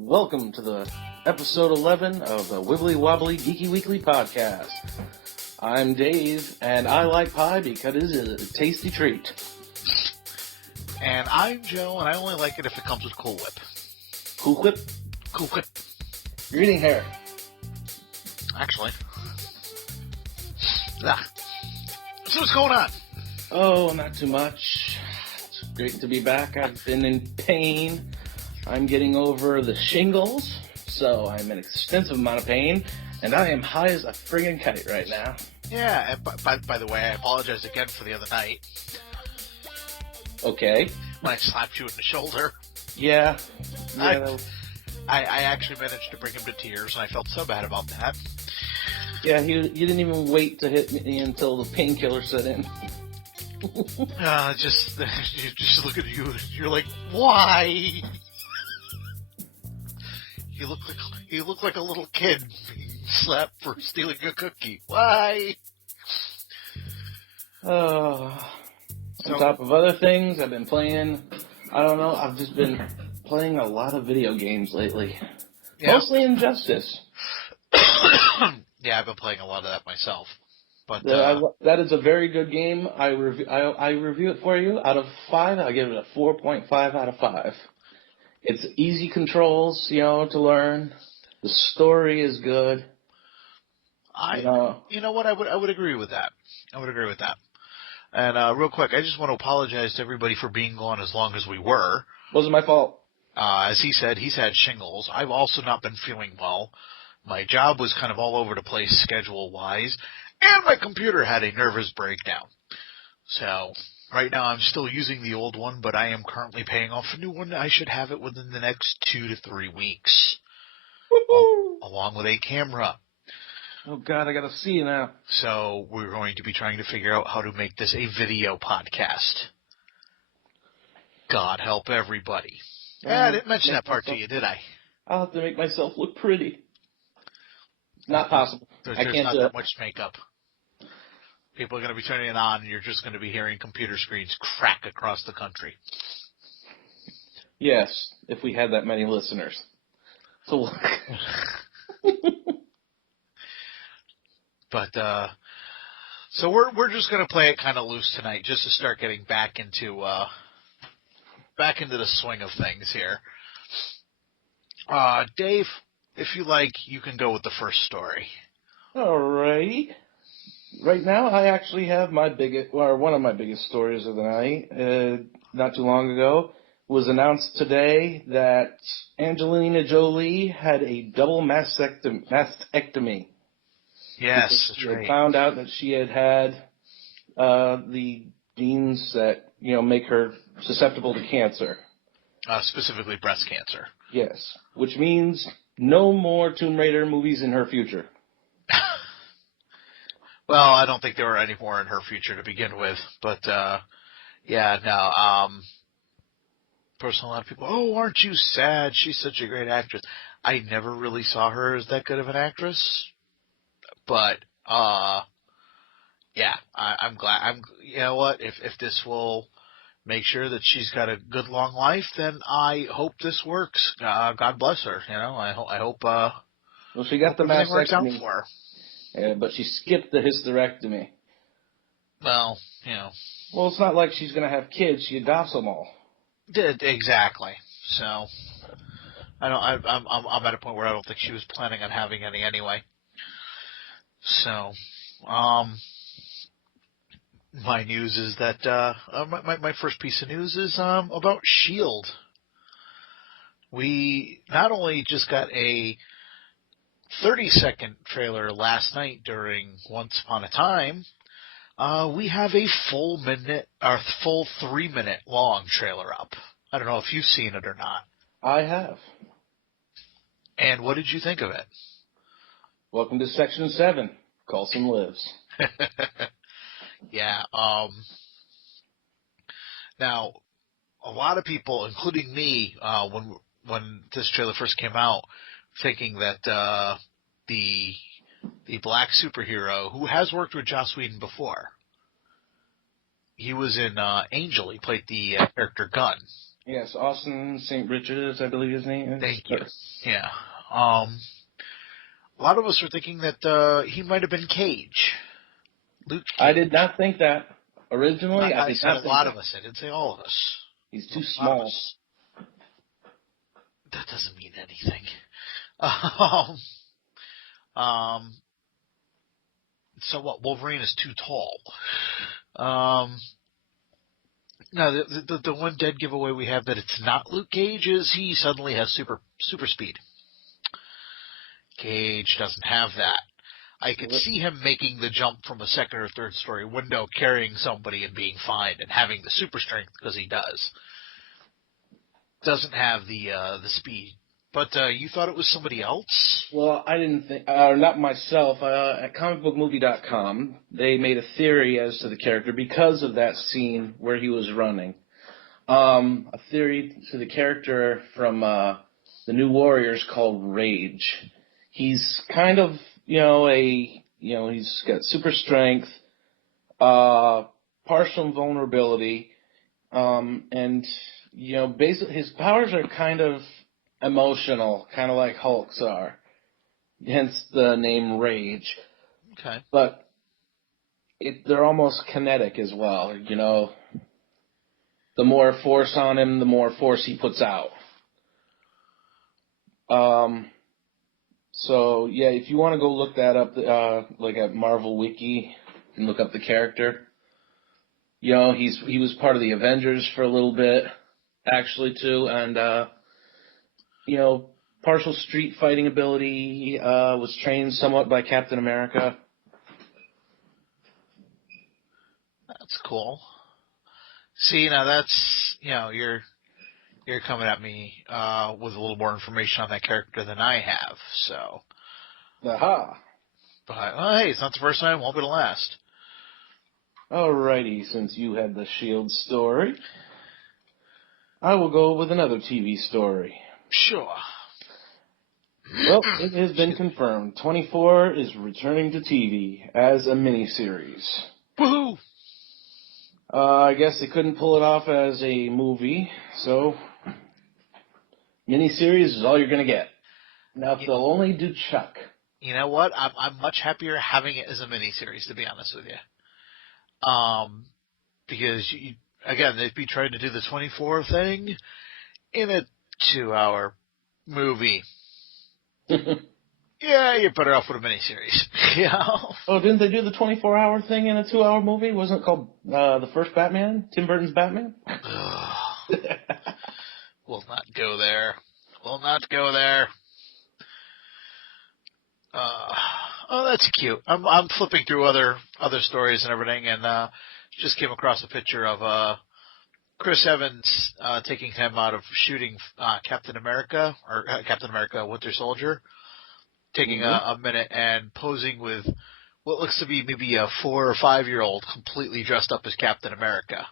Welcome to the episode 11 of the Wibbly-Wobbly-Geeky-Weekly podcast. I'm Dave, and I like pie because it is a tasty treat. And I'm Joe, and I only like it if it comes with Cool Whip. Cool Whip? Cool Whip. You're eating hair. Actually. So what's going on? Oh, not too much. It's great to be back. I've been in pain. I'm getting over the shingles, so I'm in an extensive amount of pain, and I am high as a friggin' kite right now. Yeah, and by the way, I apologize again for the other night. Okay. When I slapped you in the shoulder. Yeah. I actually managed to bring him to tears, and I felt so bad about that. Yeah, you didn't even wait to hit me until the painkiller set in. Just look at you. You're like, why? You look like a little kid being slapped for stealing a cookie. Why? On top of other things, I've been playing. I don't know. I've just been playing a lot of video games lately. Yeah. Mostly Injustice. Yeah, I've been playing a lot of that myself. But that is a very good game. I review it for you. Out of 5, I give it a 4.5 out of 5. It's easy controls, to learn. The story is good. You know what? I would agree with that. And real quick, I just want to apologize to everybody for being gone as long as we were. Wasn't my fault. As he said, he's had shingles. I've also not been feeling well. My job was kind of all over the place schedule-wise, and my computer had a nervous breakdown. So right now I'm still using the old one, but I am currently paying off a new one. I should have it within the next 2 to 3 weeks. Along with a camera. Oh, God, I got to see you now. So we're going to be trying to figure out how to make this a video podcast. God help everybody. I didn't mention that part to you, did I? I'll have to make myself look pretty. Not possible. There's not that much makeup. People are going to be turning it on, and you're just going to be hearing computer screens crack across the country. Yes, if we had that many listeners. So, but so we're just going to play it kind of loose tonight, just to start getting back into the swing of things here. Dave, if you like, you can go with the first story. All right. Right now, I actually have one of my biggest stories of the night. Not too long ago, it was announced today that Angelina Jolie had a double mastectomy. Yes, that's right. They found out that she had the genes that make her susceptible to cancer. Specifically breast cancer. Yes, which means no more Tomb Raider movies in her future. Well, I don't think there were any more in her future to begin with, but personally, a lot of people, aren't you sad? She's such a great actress. I never really saw her as that good of an actress, but I'm glad. You know what? If this will make sure that she's got a good long life, then I hope this works. God bless her. I hope. Well, she got the mastectomy. Works out for her. Yeah, but she skipped the hysterectomy. Well, Well, it's not like she's going to have kids. She adopts them all. Exactly. So, I'm at a point where I don't think she was planning on having any anyway. So, my news is that my first piece of news is about S.H.I.E.L.D. We not only just got a 30-second trailer last night during Once Upon a Time, we have a full 3-minute long trailer up. I don't know if you've seen it or not. I have. And what did you think of it? Welcome to Section 7. Coulson Lives. Yeah. Now, a lot of people, including me, when this trailer first came out, thinking that the black superhero who has worked with Joss Whedon before, he was in Angel. He played the character Gunn. Yes, Austin St. Richards, I believe his name is. Thank you. Yeah. A lot of us are thinking that he might have been Cage. Luke I Cage. did not think that. Originally, I I did said a not think lot that. of us. I didn't say all of us. He's too A lot of small. us. That doesn't mean anything. Um, um, so what? Wolverine is too tall. No, the one dead giveaway we have that it's not Luke Cage is he suddenly has super speed. Cage doesn't have that. I could see him making the jump from a second or third story window, carrying somebody and being fine, and having the super strength because he does. Doesn't have the speed. But you thought it was somebody else? Well, I didn't think, not myself. At comicbookmovie.com, they made a theory as to the character because of that scene where he was running. A theory to the character from the New Warriors called Rage. He's kind of, he's got super strength, partial vulnerability, and, basically his powers are kind of emotional, kind of like Hulk's are. Hence the name Rage. Okay. But they're almost kinetic as well, The more force on him, the more force he puts out. So yeah, if you want to go look that up, like at Marvel Wiki, and look up the character. He was part of the Avengers for a little bit, actually too, and partial street fighting ability. He was trained somewhat by Captain America. That's cool. See, now that's, you're coming at me with a little more information on that character than I have, so. Aha! But, well, hey, it's not the first time, won't be the last. Alrighty, since you had the S.H.I.E.L.D. story, I will go with another TV story. Sure. Well, it has been confirmed. 24 is returning to TV as a miniseries. Woohoo! I guess they couldn't pull it off as a movie, so miniseries is all you're going to get. Now, if they'll only do Chuck. You know what? I'm much happier having it as a miniseries, to be honest with you. Because, again, they'd be trying to do the 24 thing in a 2-hour movie. Yeah, you're better off with a miniseries. Oh, didn't they do the 24-hour thing in a 2-hour movie? Wasn't it called the first Batman? Tim Burton's Batman? We'll not go there. We'll not go there. Oh, that's cute. I'm flipping through other stories and everything, and just came across a picture of Chris Evans taking him out of shooting Captain America Winter Soldier, taking a minute and posing with what looks to be maybe a 4 or 5-year-old completely dressed up as Captain America,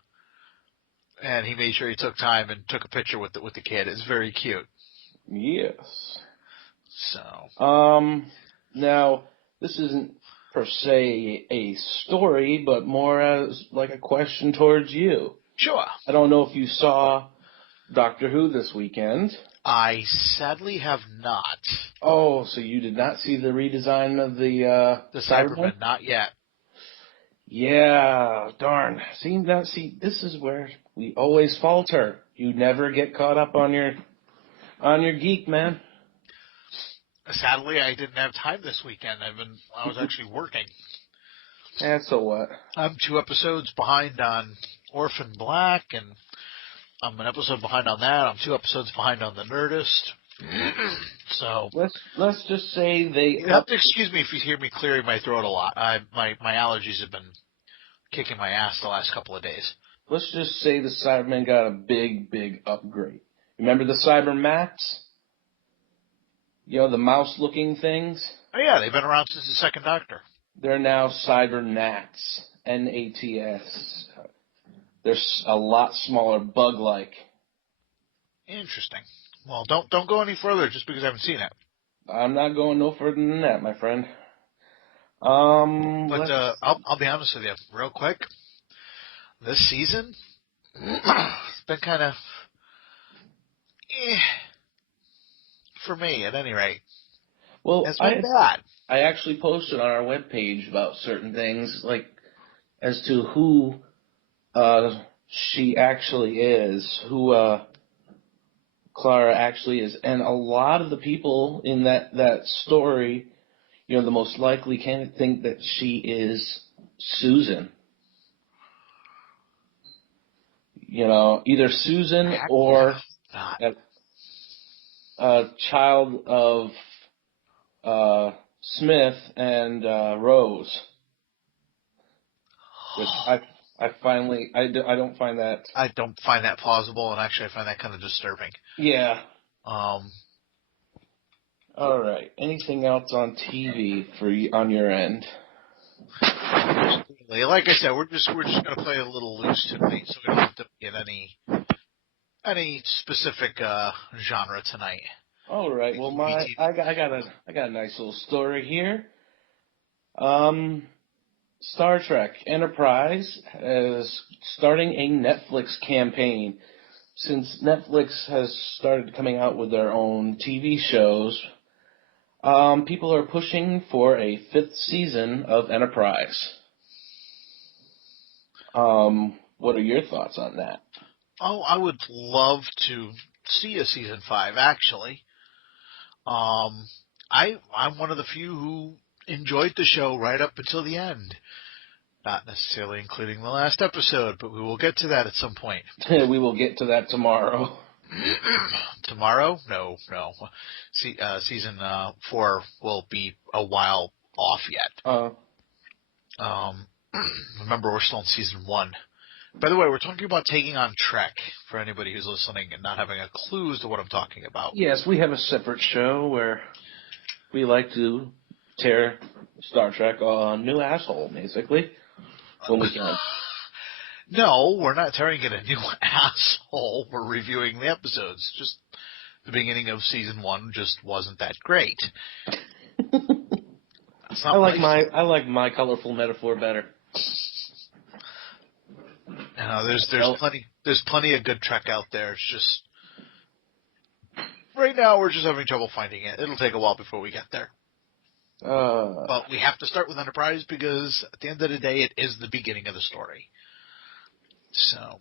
and he made sure he took time and took a picture with the kid. It's very cute. Yes. So. Now, this isn't per se a story, but more as like a question towards you. Sure. I don't know if you saw Doctor Who this weekend. I sadly have not. Oh, so you did not see the redesign of the Cybermen? Not yet. Yeah, darn. See, this is where we always falter. You never get caught up on your geek, man. Sadly, I didn't have time this weekend. I was actually working. Yeah, so what? I'm 2 episodes behind on Orphan Black, and I'm an episode behind on that. I'm 2 episodes behind on The Nerdist. So let's just say they. You have to excuse me if you hear me clearing my throat a lot. My allergies have been kicking my ass the last couple of days. Let's just say the Cybermen got a big upgrade. Remember the Cybermats? The mouse-looking things? Oh, yeah, they've been around since the Second Doctor. They're now Cybernats. N-A-T-S. They're a lot smaller, bug-like. Interesting. Well, don't go any further just because I haven't seen it. I'm not going no further than that, my friend. But I'll be honest with you, real quick. This season, it's been kind of For me, at any rate. Well, It's been bad. I actually posted on our webpage about certain things, like as to who she actually is, who Clara actually is, and a lot of the people in that story, the most likely candidate think that she is Susan. Either Susan or a child of Smith and Rose, which I don't find that. I don't find that plausible, and actually I find that kind of disturbing. Yeah. All right. Anything else on TV on your end? Like I said, we're just gonna play a little loose tonight, so we don't have to get any specific genre tonight. All right. Well, I got a nice little story here. Star Trek Enterprise is starting a Netflix campaign. Since Netflix has started coming out with their own TV shows, people are pushing for a 5th season of Enterprise. What are your thoughts on that? Oh, I would love to see a season 5, actually. I'm one of the few who enjoyed the show right up until the end. Not necessarily including the last episode, but we will get to that at some point. We will get to that tomorrow. Tomorrow? No. Season 4 will be a while off yet. Remember, we're still in season 1. By the way, we're talking about taking on Trek, for anybody who's listening and not having a clue as to what I'm talking about. Yes, we have a separate show where we like to tear Star Trek a new asshole, basically, when we can. No, we're not tearing it a new asshole. We're reviewing the episodes. Just the beginning of season 1 just wasn't that great. I like my colorful metaphor better. There's plenty of good Trek out there. It's just right now we're just having trouble finding it. It'll take a while before we get there. But we have to start with Enterprise because at the end of the day, it is the beginning of the story. So,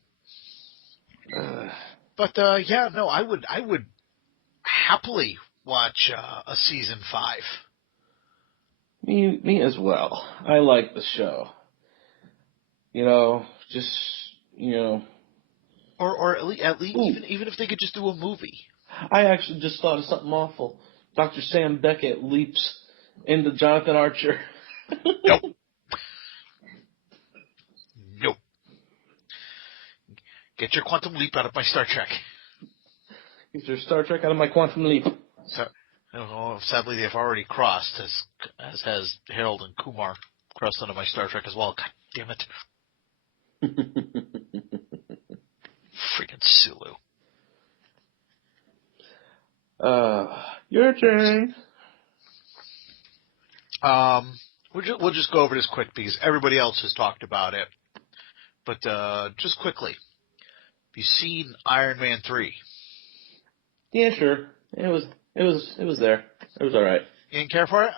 I would happily watch a season 5. Me as well. I like the show. Or at least even if they could just do a movie. I actually just thought of something awful. Dr. Sam Beckett leaps into Jonathan Archer. Nope. Get your quantum leap out of my Star Trek. Get your Star Trek out of my quantum leap. So, sadly, they've already crossed, as has Harold and Kumar crossed onto my Star Trek as well. God damn it. Freaking Sulu. Your turn. We'll just go over this quick because everybody else has talked about it. But just quickly, have you seen Iron Man 3? Yeah, sure. It was there. It was all right. You didn't care for it?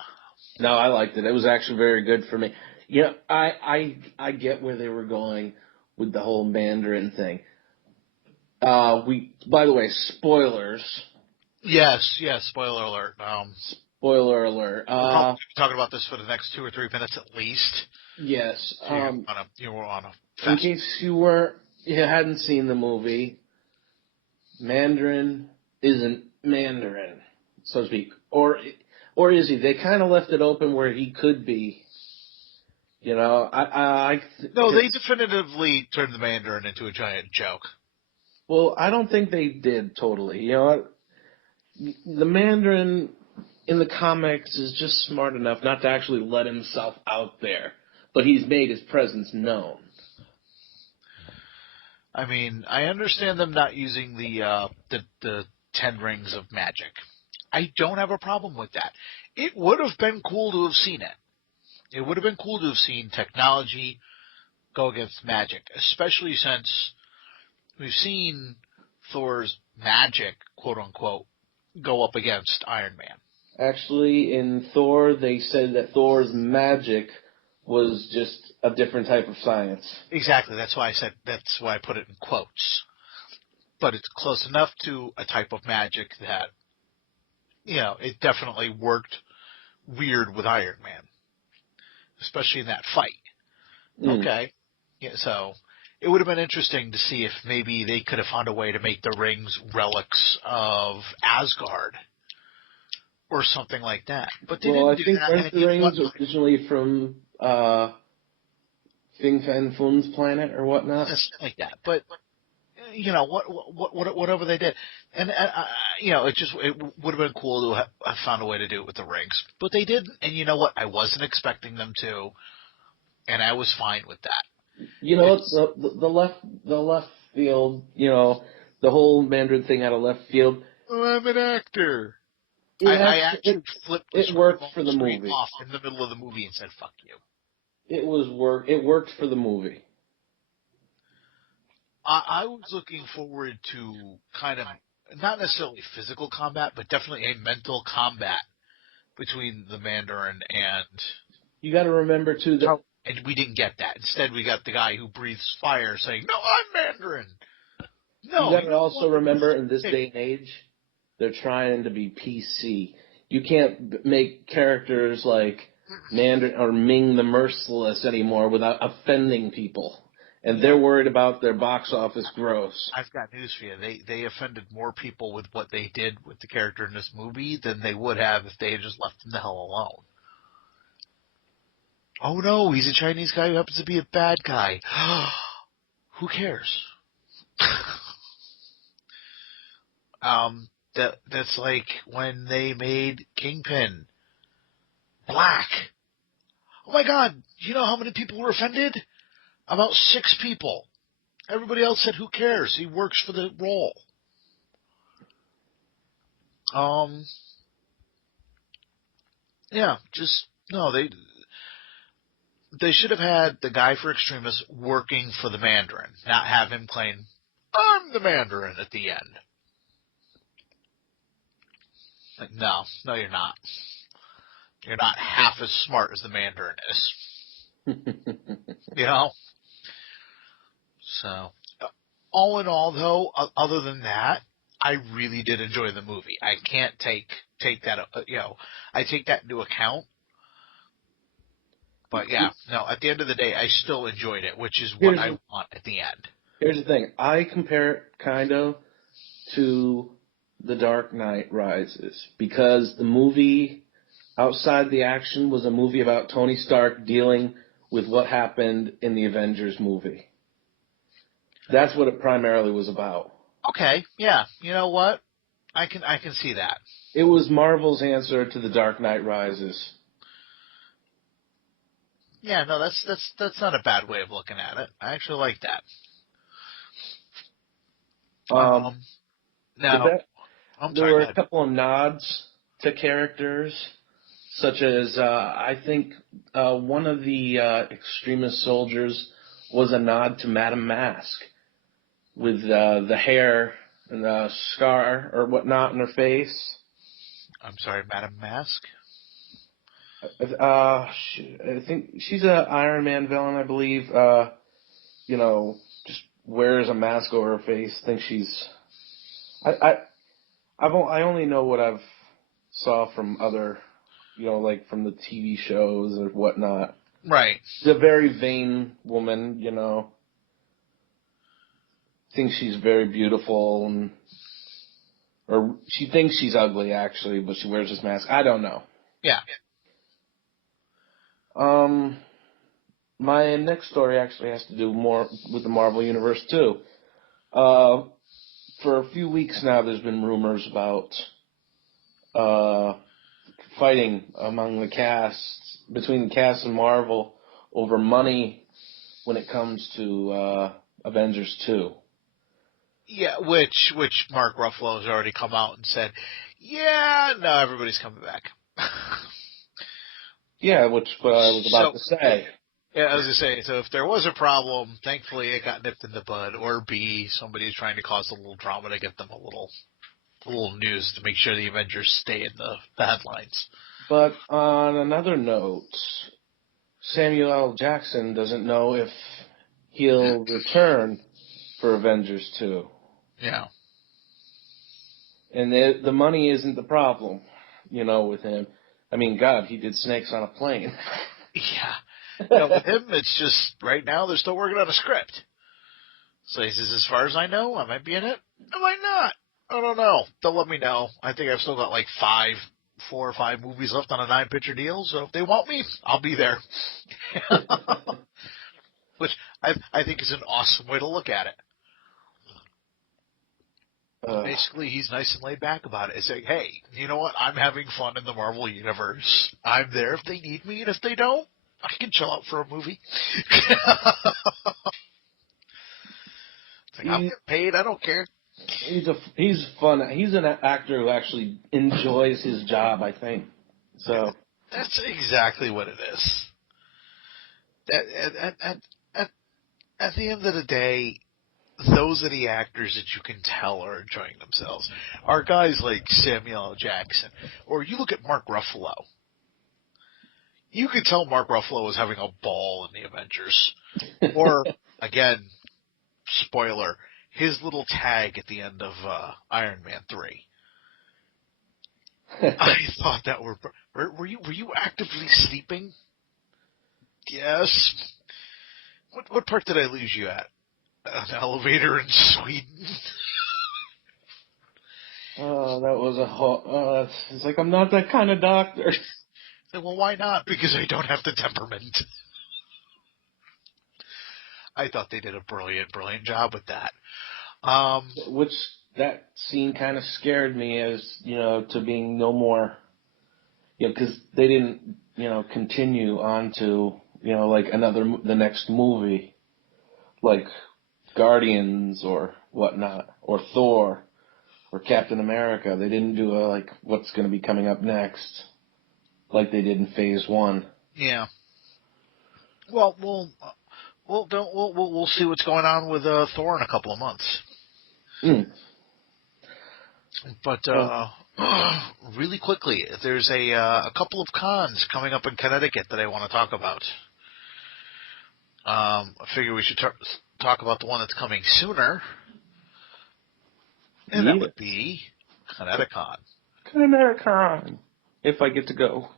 No, I liked it. It was actually very good for me. Yeah, I get where they were going with the whole Mandarin thing. By the way, spoilers. Yes, spoiler alert. Spoiler alert. We're probably talking about this for the next 2 or 3 minutes at least. Yes. So you were on a fast. In case you hadn't seen the movie, Mandarin isn't Mandarin, so to speak. Or is he? They kind of left it open where he could be. No, they definitively turned the Mandarin into a giant joke. Well, I don't think they did totally. The Mandarin in the comics is just smart enough not to actually let himself out there, but he's made his presence known. I mean, I understand them not using the 10 rings of magic. I don't have a problem with that. It would have been cool to have seen it. It would have been cool to have seen technology go against magic, especially since we've seen Thor's magic, quote unquote, go up against Iron Man. Actually, in Thor, they said that Thor's magic was just a different type of science. Exactly. That's why I put it in quotes. But it's close enough to a type of magic that, it definitely worked weird with Iron Man, especially in that fight. Okay. Yeah, so it would have been interesting to see if maybe they could have found a way to make the rings relics of Asgard or something like that. But they didn't do that. Weren't the rings originally from Fin Fan Foon's planet or whatnot? Something like that. But whatever they did, and it would have been cool to have found a way to do it with the rings, but they didn't. And you know what? I wasn't expecting them to, and I was fine with that. The left field, the whole Mandarin thing out of left field. I'm an actor. I actually flipped it worked for the screen movie. Off in the middle of the movie and said, "Fuck you." It worked for the movie. I was looking forward to kind of not necessarily physical combat, but definitely a mental combat between the Mandarin and. You got to remember too that. And we didn't get that. Instead, we got the guy who breathes fire saying, "No, I'm Mandarin." No. You got to also remember in this day and age, they're trying to be PC. You can't make characters like Mandarin or Ming the Merciless anymore without offending people. And they're worried about their box office gross. I've got news for you. They offended more people with what they did with the character in this movie than they would have if they had just left him the hell alone. Oh no, he's a Chinese guy who happens to be a bad guy. Who cares? That's like when they made Kingpin black. Oh my God, you know how many people were offended? About 6 people. Everybody else said, who cares? He works for the role. Yeah, they should have had the guy for Extremis working for the Mandarin, not have him claim, I'm the Mandarin at the end. Like, no, you're not. You're not half as smart as the Mandarin is. So, all in all, though, other than that, I really did enjoy the movie. I can't take that, I take that into account. But yeah, no, at the end of the day, I still enjoyed it, which is what I want at the end. Here's the thing. I compare it kind of to The Dark Knight Rises because the movie, outside the action, was a movie about Tony Stark dealing with what happened in the Avengers movie. That's what it primarily was about. Okay, yeah. You know what? I can see that. It was Marvel's answer to The Dark Knight Rises. Yeah, no, that's not a bad way of looking at it. I actually like that. There were a couple of nods to characters, such as I think one of the extremist soldiers was a nod to Madame Mask, with the hair and the scar or whatnot in her face. I'm sorry, Madame Mask? I think she's an Iron Man villain, I believe. Just wears a mask over her face. I think she's. I only know what I've saw from other, like from the TV shows or whatnot. Right. She's a very vain woman, Thinks she's very beautiful, or she thinks she's ugly actually, but she wears this mask. I don't know. Yeah. My next story actually has to do more with the Marvel Universe too. For a few weeks now, there's been rumors about fighting among the cast, between the cast and Marvel, over money when it comes to Avengers 2. Yeah, which Mark Ruffalo has already come out and said, yeah, no, everybody's coming back. Yeah, which what I was about to say. Yeah, I was going to say, so if there was a problem, thankfully it got nipped in the bud, or B, somebody's trying to cause a little drama to get them a little news to make sure the Avengers stay in the headlines. But on another note, Samuel L. Jackson doesn't know if he'll return for Avengers 2. Yeah. And the money isn't the problem, with him. I mean, God, he did Snakes on a Plane. Yeah. With him, it's just, right now, they're still working on a script. So he says, as far as I know, I might be in it. I might not. I don't know. They'll let me know. I think I've still got like 4 or 5 movies left on a 9-picture deal, so if they want me, I'll be there. Which I think is an awesome way to look at it. Basically, he's nice and laid back about it. It's like, hey, you know what? I'm having fun in the Marvel Universe. I'm there if they need me, and if they don't, I can chill out for a movie. It's like, I'll get paid. I don't care. He's fun. He's an actor who actually enjoys his job, I think. So that's exactly what it is. At the end of the day, those are the actors that you can tell are enjoying themselves. Are guys like Samuel L. Jackson, or you look at Mark Ruffalo. You could tell Mark Ruffalo was having a ball in the Avengers. Or, again, spoiler, his little tag at the end of Iron Man 3. I thought that were you actively sleeping? Yes. What part did I lose you at? An elevator in Sweden. Oh, that was it's like, I'm not that kind of doctor. Well, why not? Because I don't have the temperament. I thought they did a brilliant job with that. Which, that scene kind of scared me as, to being no more, because they didn't, continue on to, like the next movie, like Guardians or whatnot, or Thor, or Captain America. They didn't do what's going to be coming up next, like they did in Phase 1. Yeah. Well, we'll see what's going on with Thor in a couple of months. But really quickly, there's a couple of cons coming up in Connecticut that I want to talk about. I figure we should talk about the one that's coming sooner, and that would be Connecticut. Connecticut. If I get to go.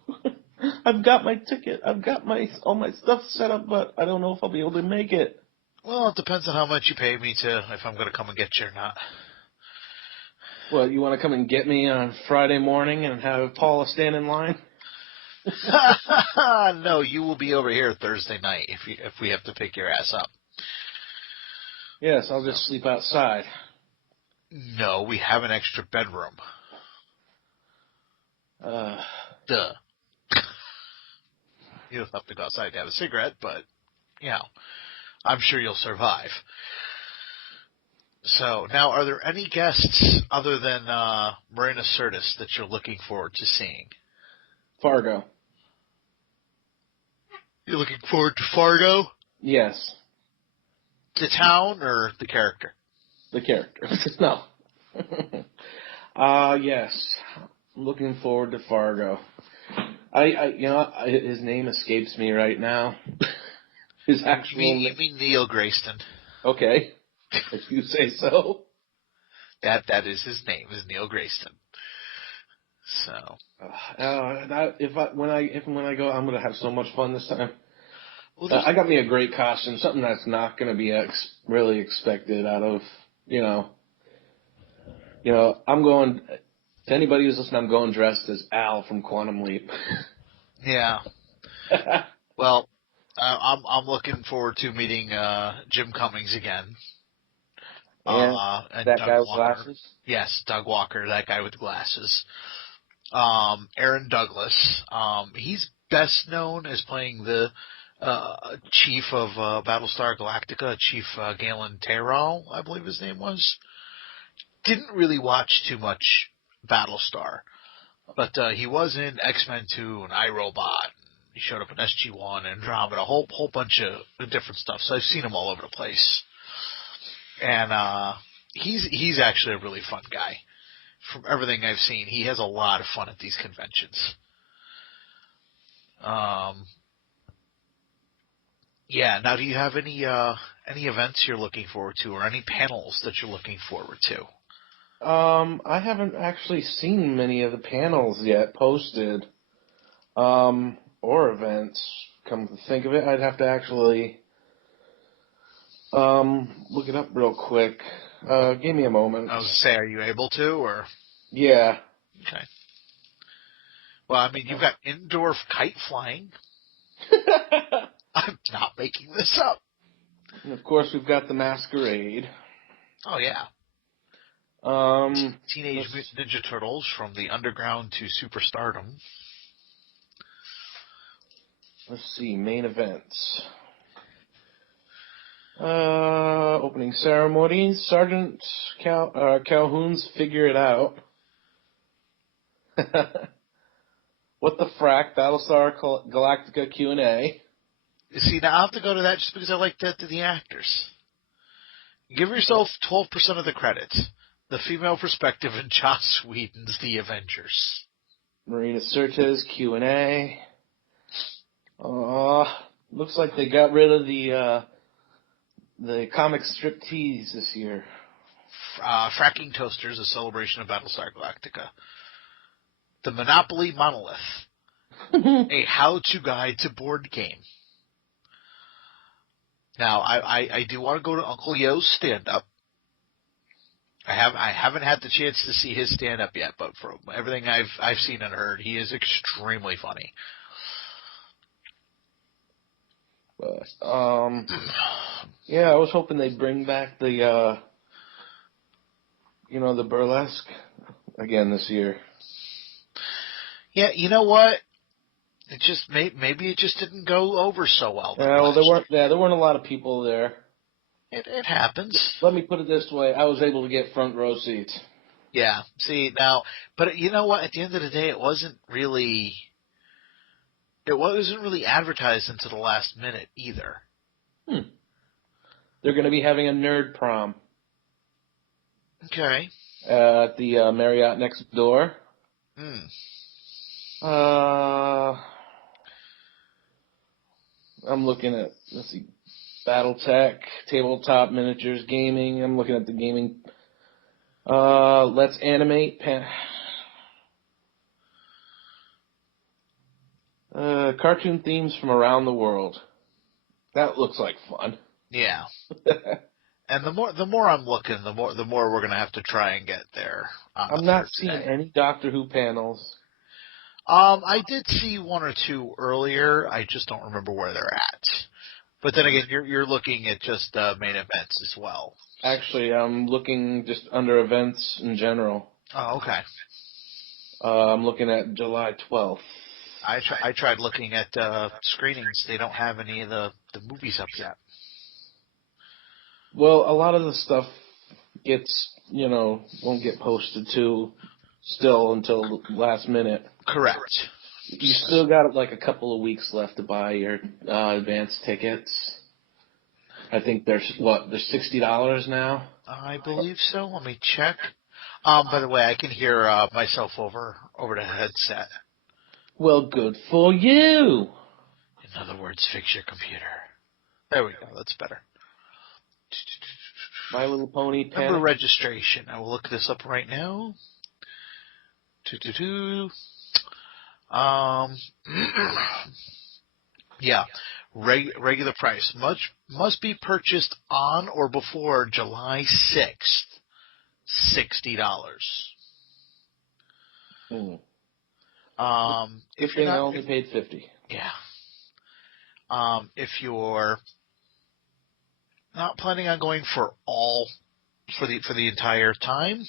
I've got my ticket. I've got all my stuff set up, but I don't know if I'll be able to make it. Well, it depends on how much you pay me if I'm going to come and get you or not. Well, you want to come and get me on Friday morning and have Paula stand in line? No, you will be over here Thursday night if we have to pick your ass up. Yes, I'll just sleep outside. No, we have an extra bedroom. Duh. You don't have to go outside to have a cigarette, but, I'm sure you'll survive. So, now, are there any guests other than Marina Sirtis that you're looking forward to seeing? Fargo. You're looking forward to Fargo? Yes. The town or the character? The character. No. Yes. I'm looking forward to Fargo. His name escapes me right now. His actual name. You mean Neil Grayston. Okay. If you say so. That is his name, is Neil Grayston. So. When I go, I'm gonna have so much fun this time. Well, I got me a great costume, something that's not gonna be really expected out of, I'm going. To anybody who's listening, I'm going dressed as Al from Quantum Leap. Yeah. Well, I'm looking forward to meeting Jim Cummings again. And that Doug guy with Walker. glasses? Yes, Doug Walker, that guy with glasses. Aaron Douglas. He's best known as playing the chief of Battlestar Galactica, Chief Galen Tyrell, I believe his name was. Didn't really watch too much Battlestar, but he was in X-Men 2 and iRobot, He showed up in SG1, Andromeda, a whole bunch of different stuff. So I've seen him all over the place. And he's actually a really fun guy. From everything I've seen, he has a lot of fun at these conventions. Yeah. Now, do you have any events you're looking forward to, or any panels that you're looking forward to? I haven't actually seen many of the panels yet posted, or events. Come to think of it, I'd have to actually look it up real quick. Give me a moment. I was going to say, are you able to, or? Yeah. Okay. Well, I mean, you've got indoor kite flying. I'm not making this up. And of course, we've got the Masquerade. Oh, yeah. Teenage Mutant Ninja Turtles from the underground to superstardom. Let's see, main events. Opening ceremony, Sergeant Calhoun's Figure It Out. What the frack, Battlestar Galactica Q&A. You see, now I'll have to go to that just because I like the actors. Give yourself 12% of the credit. The female perspective in Joss Whedon's The Avengers. Marina Sirtis Q&A. Looks like they got rid of the comic strip tease this year. Fracking Toasters, a celebration of Battlestar Galactica. The Monopoly Monolith, a how-to guide to board game. Now, I do want to go to Uncle Yo's stand-up. I haven't had the chance to see his stand-up yet, but from everything I've seen and heard, he is extremely funny. But, yeah, I was hoping they'd bring back the burlesque again this year. Yeah, you know what? It just maybe it just didn't go over so well. Yeah, well, there weren't a lot of people there. It happens. Let me put it this way: I was able to get front row seats. Yeah. See now, but you know what? At the end of the day, it wasn't really advertised until the last minute either. They're going to be having a nerd prom. Okay. At the Marriott next door. I'm looking at, let's see, Battletech, tabletop miniatures, gaming. I'm looking at the gaming. Let's Animate. Cartoon themes from around the world. That looks like fun. Yeah. And the more I'm looking, the more we're gonna have to try and get there. I'm not seeing any Doctor Who panels. I did see one or two earlier. I just don't remember where they're at. But then again, you're looking at just main events as well. Actually, I'm looking just under events in general. Oh, okay. I'm looking at July 12th. I tried looking at screenings. They don't have any of the movies up yet. Well, a lot of the stuff won't get posted to still until the last minute. Correct. You still got like a couple of weeks left to buy your advance tickets. I think they're $60 now. I believe so. Let me check. By the way, I can hear myself over the headset. Well, good for you. In other words, fix your computer. There we go. That's better. My Little Pony pen. Member registration. I will look this up right now. Yeah. Regular price. Must be purchased on or before July 6th. $60. If you're not, I only paid $50. Yeah. If you're not planning on going for the entire time,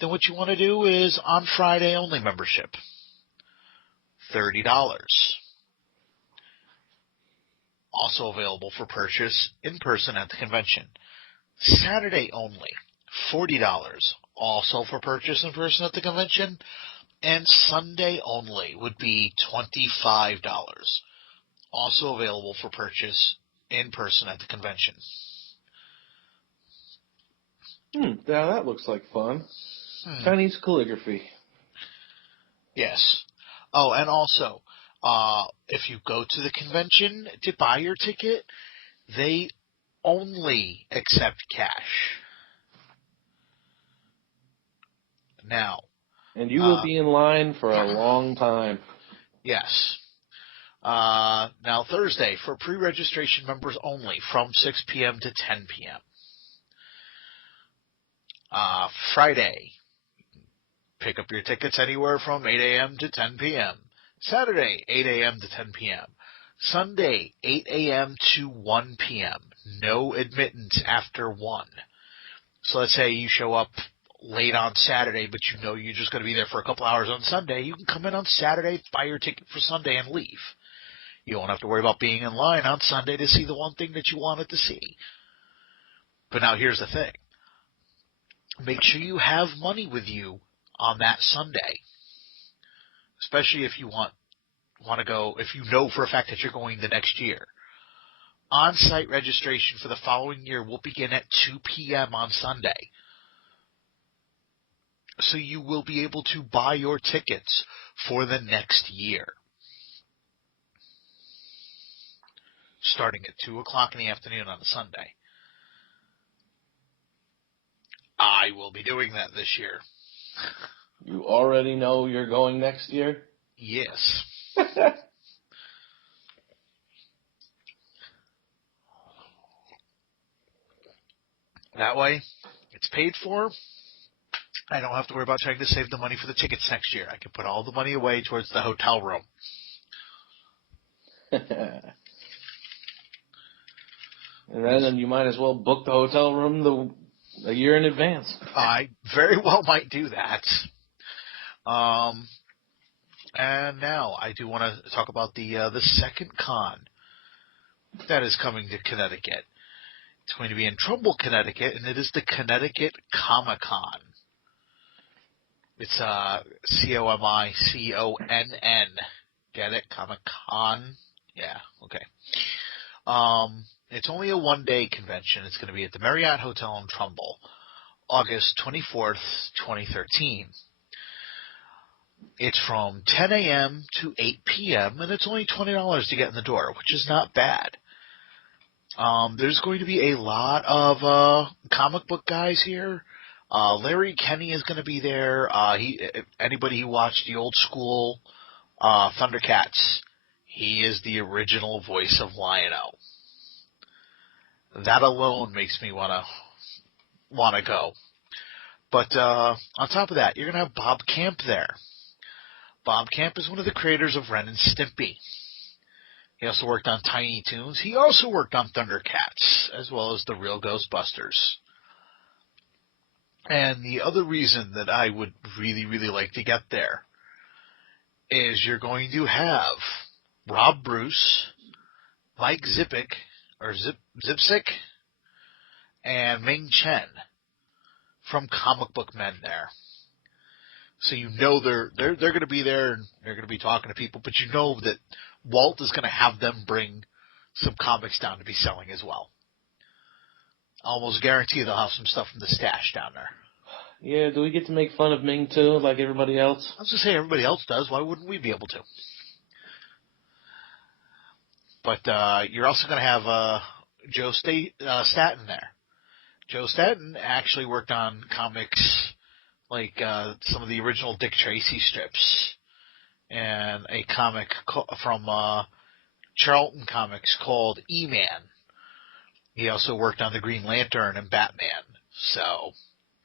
then what you want to do is on Friday only membership. $30. Also available for purchase in person at the convention. Saturday only. $40. Also for purchase in person at the convention. and Sunday only would be $25. Also available for purchase in person at the convention. Yeah, that looks like fun. Chinese calligraphy. Yes. Oh, and also, if you go to the convention to buy your ticket, they only accept cash. Now. And you will be in line for a long time. Yes. Now, Thursday, for pre-registration members only, from 6 p.m. to 10 p.m. Friday, pick up your tickets anywhere from 8 a.m. to 10 p.m. Saturday, 8 a.m. to 10 p.m. Sunday, 8 a.m. to 1 p.m. No admittance after 1. So let's say you show up late on Saturday, but you know you're just going to be there for a couple hours on Sunday. You can come in on Saturday, buy your ticket for Sunday, and leave. You won't have to worry about being in line on Sunday to see the one thing that you wanted to see. But now here's the thing. Make sure you have money with you on that Sunday, especially if you want to go, if you know for a fact that you're going the next year. On-site registration for the following year will begin at 2 p.m. on Sunday. So you will be able to buy your tickets for the next year. Starting at 2 o'clock in the afternoon on a Sunday. I will be doing that this year. You already know you're going next year? Yes. That way, it's paid for. I don't have to worry about trying to save the money for the tickets next year. I can put all the money away towards the hotel room. And then you might as well book the hotel room a year in advance. I very well might do that. And now I do want to talk about the second con that is coming to Connecticut. It's going to be in Trumbull, Connecticut, and it is the Connecticut Comic-Con. It's C-O-M-I-C-O-N-N. Get it? Comic-Con? Yeah, okay. It's only a one-day convention. It's going to be at the Marriott Hotel in Trumbull, August 24th, 2013. It's from 10 a.m. to 8 p.m., and it's only $20 to get in the door, which is not bad. There's going to be a lot of comic book guys here. Larry Kenny is going to be there. Anybody who watched the old school Thundercats, he is the original voice of Lion-O. That alone makes me want to go. But on top of that, you're going to have Bob Camp there. Bob Camp is one of the creators of Ren and Stimpy. He also worked on Tiny Toons. He also worked on Thundercats, as well as the Real Ghostbusters. And the other reason that I would really, really like to get there is you're going to have Rob Bruce, Mike Zipsick, and Ming Chen from Comic Book Men there. So you know they're going to be there and they're going to be talking to people, but you know that Walt is going to have them bring some comics down to be selling as well. I almost guarantee they'll have some stuff from the stash down there. Yeah, do we get to make fun of Ming too, like everybody else? I was going to say everybody else does. Why wouldn't we be able to? But you're also going to have Joe Staten there. Joe Staten actually worked on comics like some of the original Dick Tracy strips and a comic from Charlton Comics called E-Man. He also worked on the Green Lantern and Batman. So,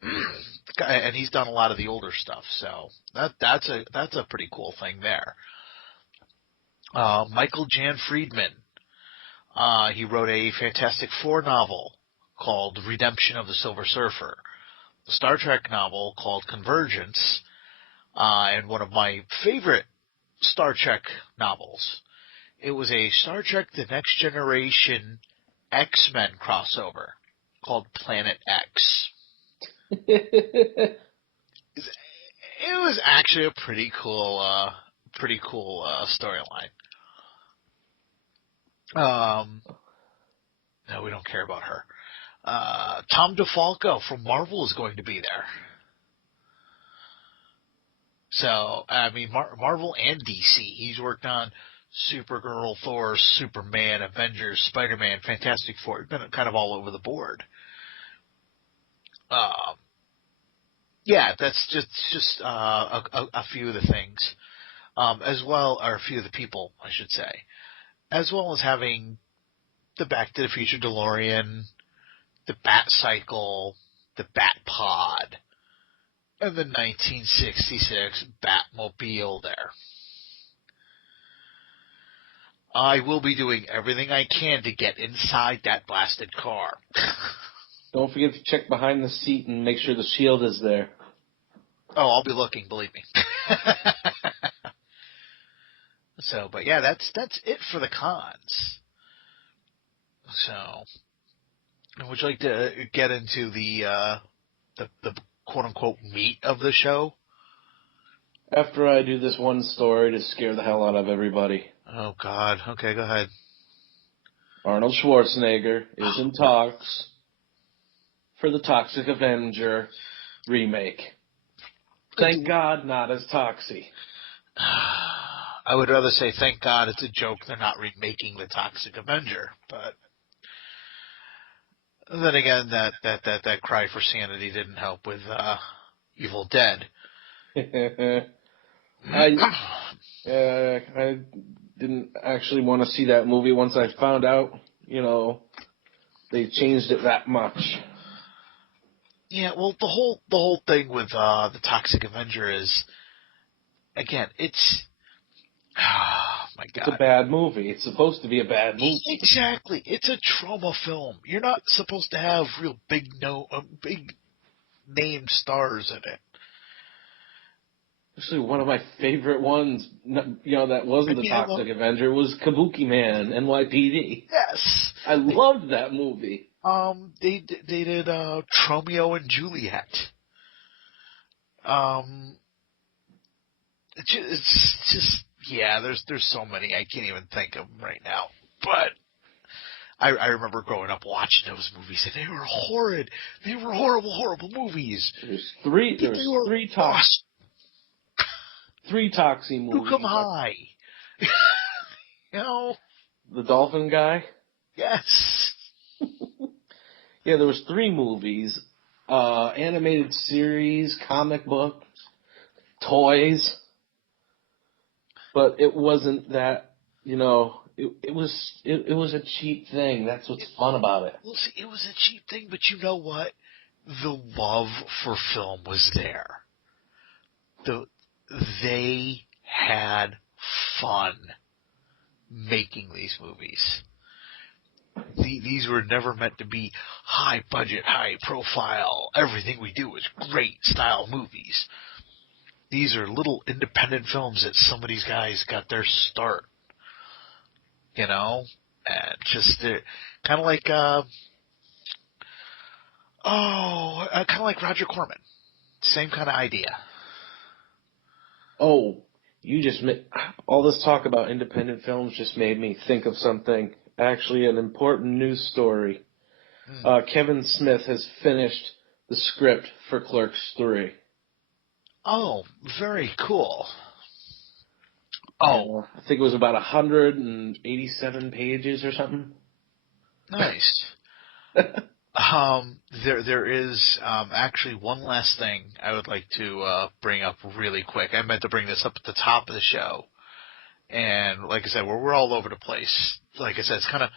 and he's done a lot of the older stuff. So that's a pretty cool thing there. Michael Jan Friedman. He wrote a Fantastic Four novel called Redemption of the Silver Surfer, the Star Trek novel called Convergence, and one of my favorite Star Trek novels. It was a Star Trek The Next Generation X-Men crossover called Planet X. It was actually a pretty cool storyline. No, we don't care about her. Tom DeFalco from Marvel is going to be there. So, I mean, Marvel and DC. He's worked on Supergirl, Thor, Superman, Avengers, Spider-Man, Fantastic Four. He's been kind of all over the board. Yeah, that's just a few of the things, as well, or a few of the people, I should say, as well as having the Back to the Future DeLorean, the Bat Cycle, the Bat Pod, and the 1966 Batmobile there. I will be doing everything I can to get inside that blasted car. Don't forget to check behind the seat and make sure the shield is there. Oh, I'll be looking, believe me. So, but yeah, that's it for the cons. So, would you like to get into the quote unquote meat of the show? After I do this one story to scare the hell out of everybody. Oh God. Okay, go ahead. Arnold Schwarzenegger is in talks for the Toxic Avenger remake. Thank God, not as Toxie. I would rather say thank God it's a joke they're not remaking the Toxic Avenger, but then again, that cry for sanity didn't help with Evil Dead. I didn't actually want to see that movie once I found out, they changed it that much. Yeah, well, the whole thing with the Toxic Avenger is, again, it's, oh my God, it's a bad movie. It's supposed to be a bad movie. Exactly, it's a trauma film. You're not supposed to have real big name stars in it. Actually, one of my favorite ones, that wasn't the Toxic Avenger, was Kabuki Man, NYPD. Yes, I loved that movie. They did Romeo and Juliet. It's just yeah. There's so many I can't even think of them right now. But I remember growing up watching those movies, and they were horrid. They were horrible movies. There's three Toxie movies. Who come high? The dolphin guy? Yes. Yeah, there was 3 movies. Animated series, comic books, toys. But it wasn't that, it was a cheap thing. That's what's fun about it. Well, see, it was a cheap thing, but you know what? The love for film was there. They had fun making these movies. These were never meant to be high budget, high profile, everything we do is great style movies. These are little independent films that some of these guys got their start. And just kind of like kind of like Roger Corman. Same kind of idea. Oh, all this talk about independent films just made me think of something. Actually, an important news story. Kevin Smith has finished the script for Clerks 3. Oh, very cool. Oh, I think it was about 187 pages or something. Nice. There is actually one last thing I would like to bring up really quick. I meant to bring this up at the top of the show, and like I said, we're all over the place. Like I said, it's kind of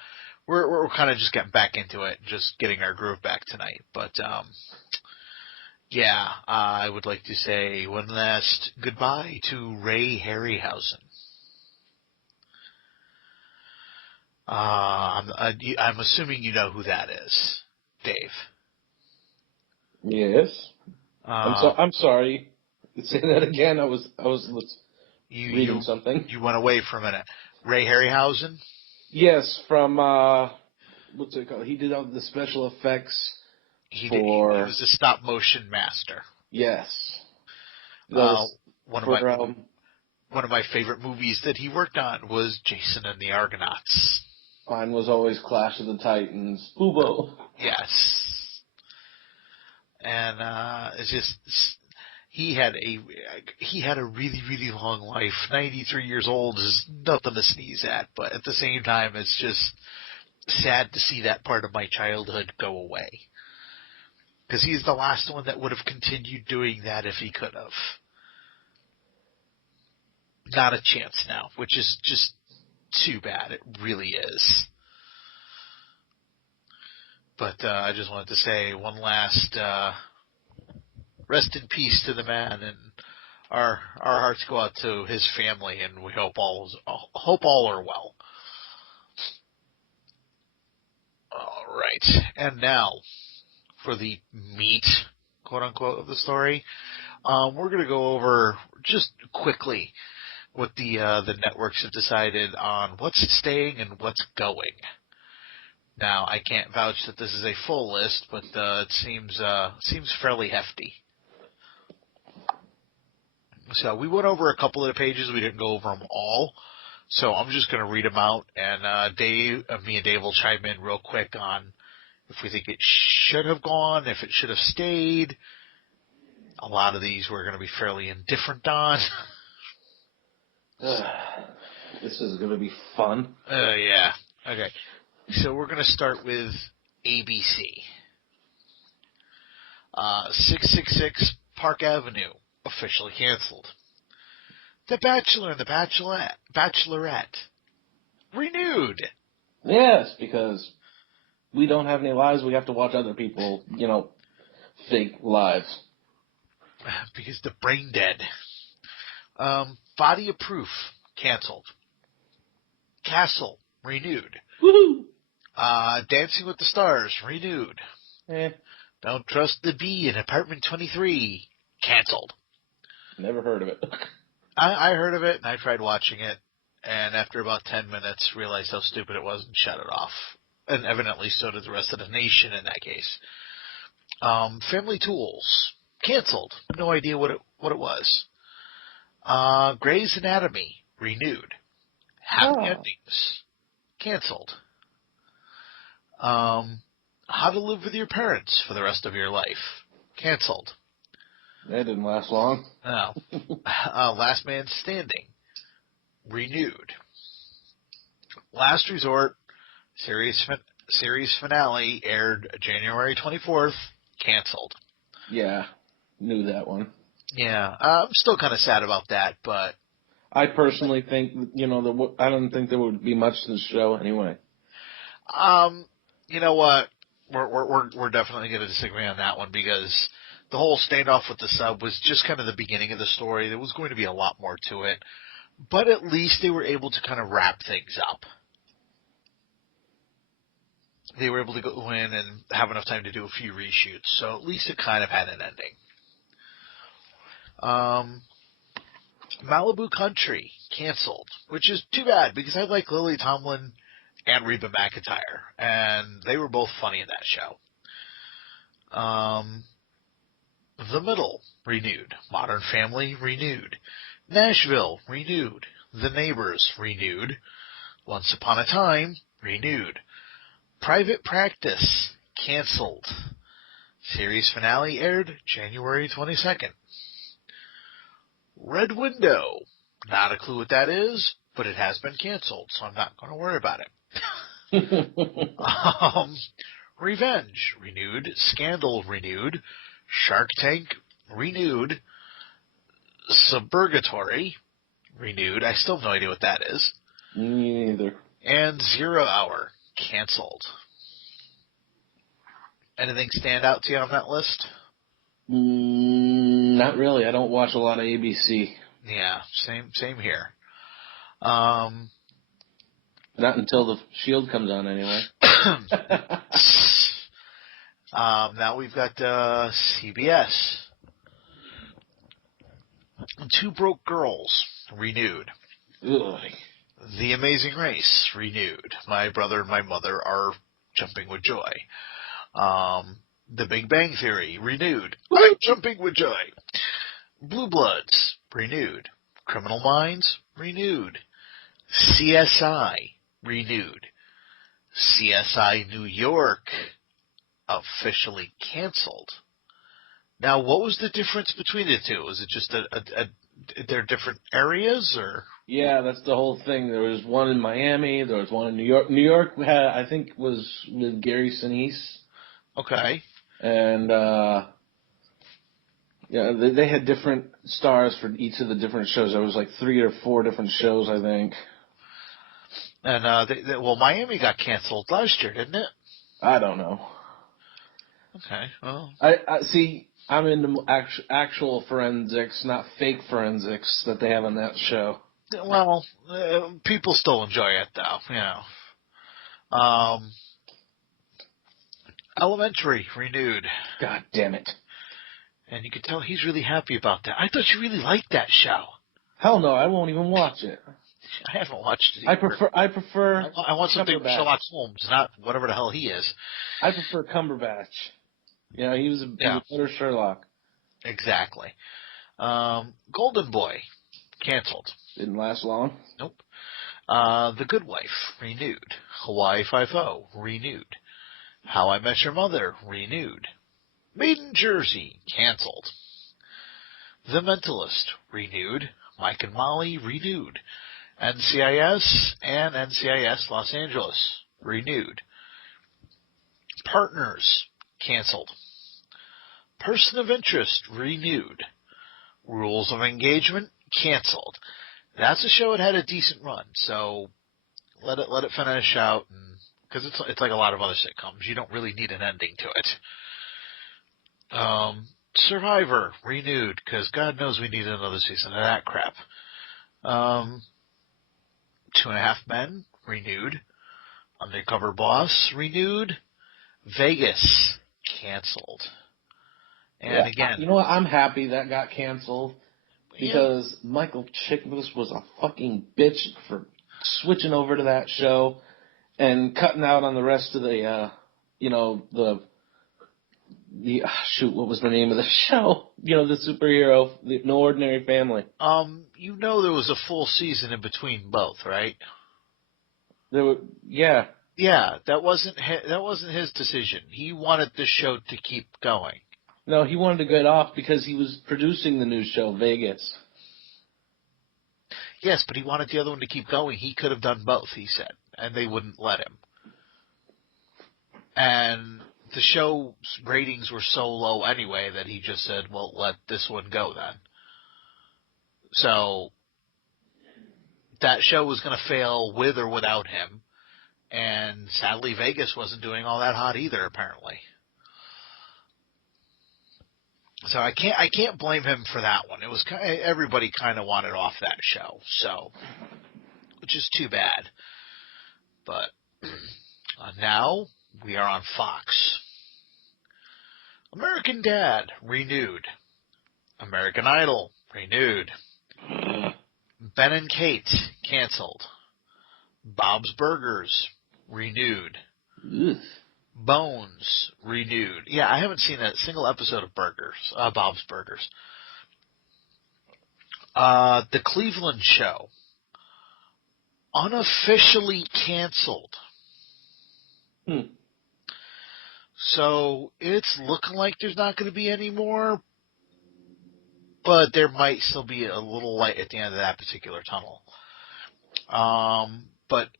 we're kind of just getting back into it, just getting our groove back tonight. But yeah, I would like to say one last goodbye to Ray Harryhausen. I'm assuming you know who that is, Dave. Yes. I'm sorry. Say that again. I was reading something. You went away for a minute. Ray Harryhausen? Yes, from what's it called? He did all the special effects. He was a stop motion master. Yes. Uh, Those one of for my one of my favorite movies that he worked on was Jason and the Argonauts. mine was always Clash of the Titans. Boobo. Yes, and it's just he had a really really long life. 93 years old is nothing to sneeze at, but at the same time, it's just sad to see that part of my childhood go away. Because he's the last one that would have continued doing that if he could have. Not a chance now, which is just too bad. It really is. But I just wanted to say one last rest in peace to the man, and our hearts go out to his family, and we hope all are well. All right, and now for the meat, quote unquote, of the story, we're going to go over just quickly what the networks have decided on what's staying and what's going. Now, I can't vouch that this is a full list, but it seems fairly hefty. So we went over a couple of the pages. We didn't go over them all. So I'm just going to read them out, and me and Dave will chime in real quick on if we think it should have gone, if it should have stayed. A lot of these we're going to be fairly indifferent on. This is going to be fun. Yeah. Okay. So we're going to start with ABC. 666 Park Avenue, officially canceled. The Bachelor and the Bachelorette, renewed. Yes, because we don't have any lives. We have to watch other people, fake lives. Because they're brain dead. Body of Proof, canceled. Castle, renewed. Woohoo! Dancing with the Stars, renewed. Don't Trust the Bee in Apartment 23, canceled. Never heard of it. I heard of it, and I tried watching it, and after about 10 minutes, realized how stupid it was and shut it off. And evidently so did the rest of the nation in that case. Family Tools, canceled. No idea what it was. Grey's Anatomy, renewed. Happy Endings, canceled. How to Live with Your Parents for the Rest of Your Life, canceled. That didn't last long. No. Last Man Standing, renewed. Last Resort, series finale, aired January 24th, canceled. Yeah, knew that one. Yeah, I'm still kind of sad about that, but I personally think, I don't think there would be much to the show anyway. You know what? We're definitely going to disagree on that one, because the whole standoff with the sub was just kind of the beginning of the story. There was going to be a lot more to it, but at least they were able to kind of wrap things up. They were able to go in and have enough time to do a few reshoots, so at least it kind of had an ending. Malibu Country, canceled, which is too bad, because I like Lily Tomlin and Reba McEntire, and they were both funny in that show. The Middle, renewed. Modern Family, renewed. Nashville, renewed. The Neighbors, renewed. Once Upon a Time, renewed. Private Practice, canceled. Series finale aired January 22nd. Red Window, not a clue what that is, but it has been canceled, so I'm not going to worry about it. Revenge, renewed. Scandal, renewed. Shark Tank, renewed. Suburgatory, renewed. I still have no idea what that is. Me neither. And 0 Hour, canceled. Anything stand out to you on that list? Not really. I don't watch a lot of ABC. Yeah, same here. Not until the Shield comes on, anyway. Now we've got CBS. Two Broke Girls, renewed. Ugh. The Amazing Race, renewed. My brother and my mother are jumping with joy. The Big Bang Theory, renewed. I'm jumping with joy. Blue Bloods, renewed. Criminal Minds, renewed. CSI, renewed. CSI New York, officially canceled. Now, what was the difference between the two? Was it just they're different areas, or? Yeah, that's the whole thing. There was one in Miami. There was one in New York. New York had, I think, was with Gary Sinise. Okay. And, yeah, they had different stars for each of the different shows. There was like 3 or 4 different shows, I think. And, well, Miami got canceled last year, didn't it? I don't know. Okay, well. I see, I'm into actual forensics, not fake forensics that they have on that show. Well, people still enjoy it, though, you know. Elementary, renewed. God damn it. And you can tell he's really happy about that. I thought you really liked that show. Hell no, I won't even watch it. I haven't watched it either. I prefer I want something with Sherlock Holmes, not whatever the hell he is. I prefer Cumberbatch. You know, he was a better Sherlock. Exactly. Golden Boy, canceled. Didn't last long. Nope. The Good Wife, renewed. Hawaii Five-0, renewed. How I Met Your Mother, renewed. Made in Jersey, canceled. The Mentalist, renewed. Mike and Molly, renewed. NCIS and NCIS Los Angeles, renewed. Partners, canceled. Person of Interest, renewed. Rules of Engagement, canceled. That's a show that had a decent run, so let it finish out, because it's like a lot of other sitcoms. You don't really need an ending to it. Survivor, renewed, because God knows we need another season of that crap. 2.5 Men, renewed. Undercover Boss, renewed. Vegas, canceled. And again, you know what? I'm happy that got canceled because Michael Chiklis was a fucking bitch for switching over to that show and cutting out on the rest of the, what was the name of the show? You know, the superhero, the No Ordinary Family. You know there was a full season in between both, right? Yeah. Yeah, that wasn't his decision. He wanted the show to keep going. No, he wanted to get off because he was producing the new show, Vegas. Yes, but he wanted the other one to keep going. He could have done both, he said, and they wouldn't let him. And the show's ratings were so low anyway that he just said, well, let this one go then. So that show was going to fail with or without him. And sadly, Vegas wasn't doing all that hot either, apparently. So I can't blame him for that one. It was everybody kind of wanted off that show, so which is too bad. But now we are on Fox. American Dad, renewed. American Idol, renewed. Ben and Kate, canceled. Bob's Burgers, renewed. Ugh. Bones, renewed. Yeah, I haven't seen a single episode of Bob's Burgers. The Cleveland Show, unofficially canceled. So it's looking like there's not going to be any more, but there might still be a little light at the end of that particular tunnel. But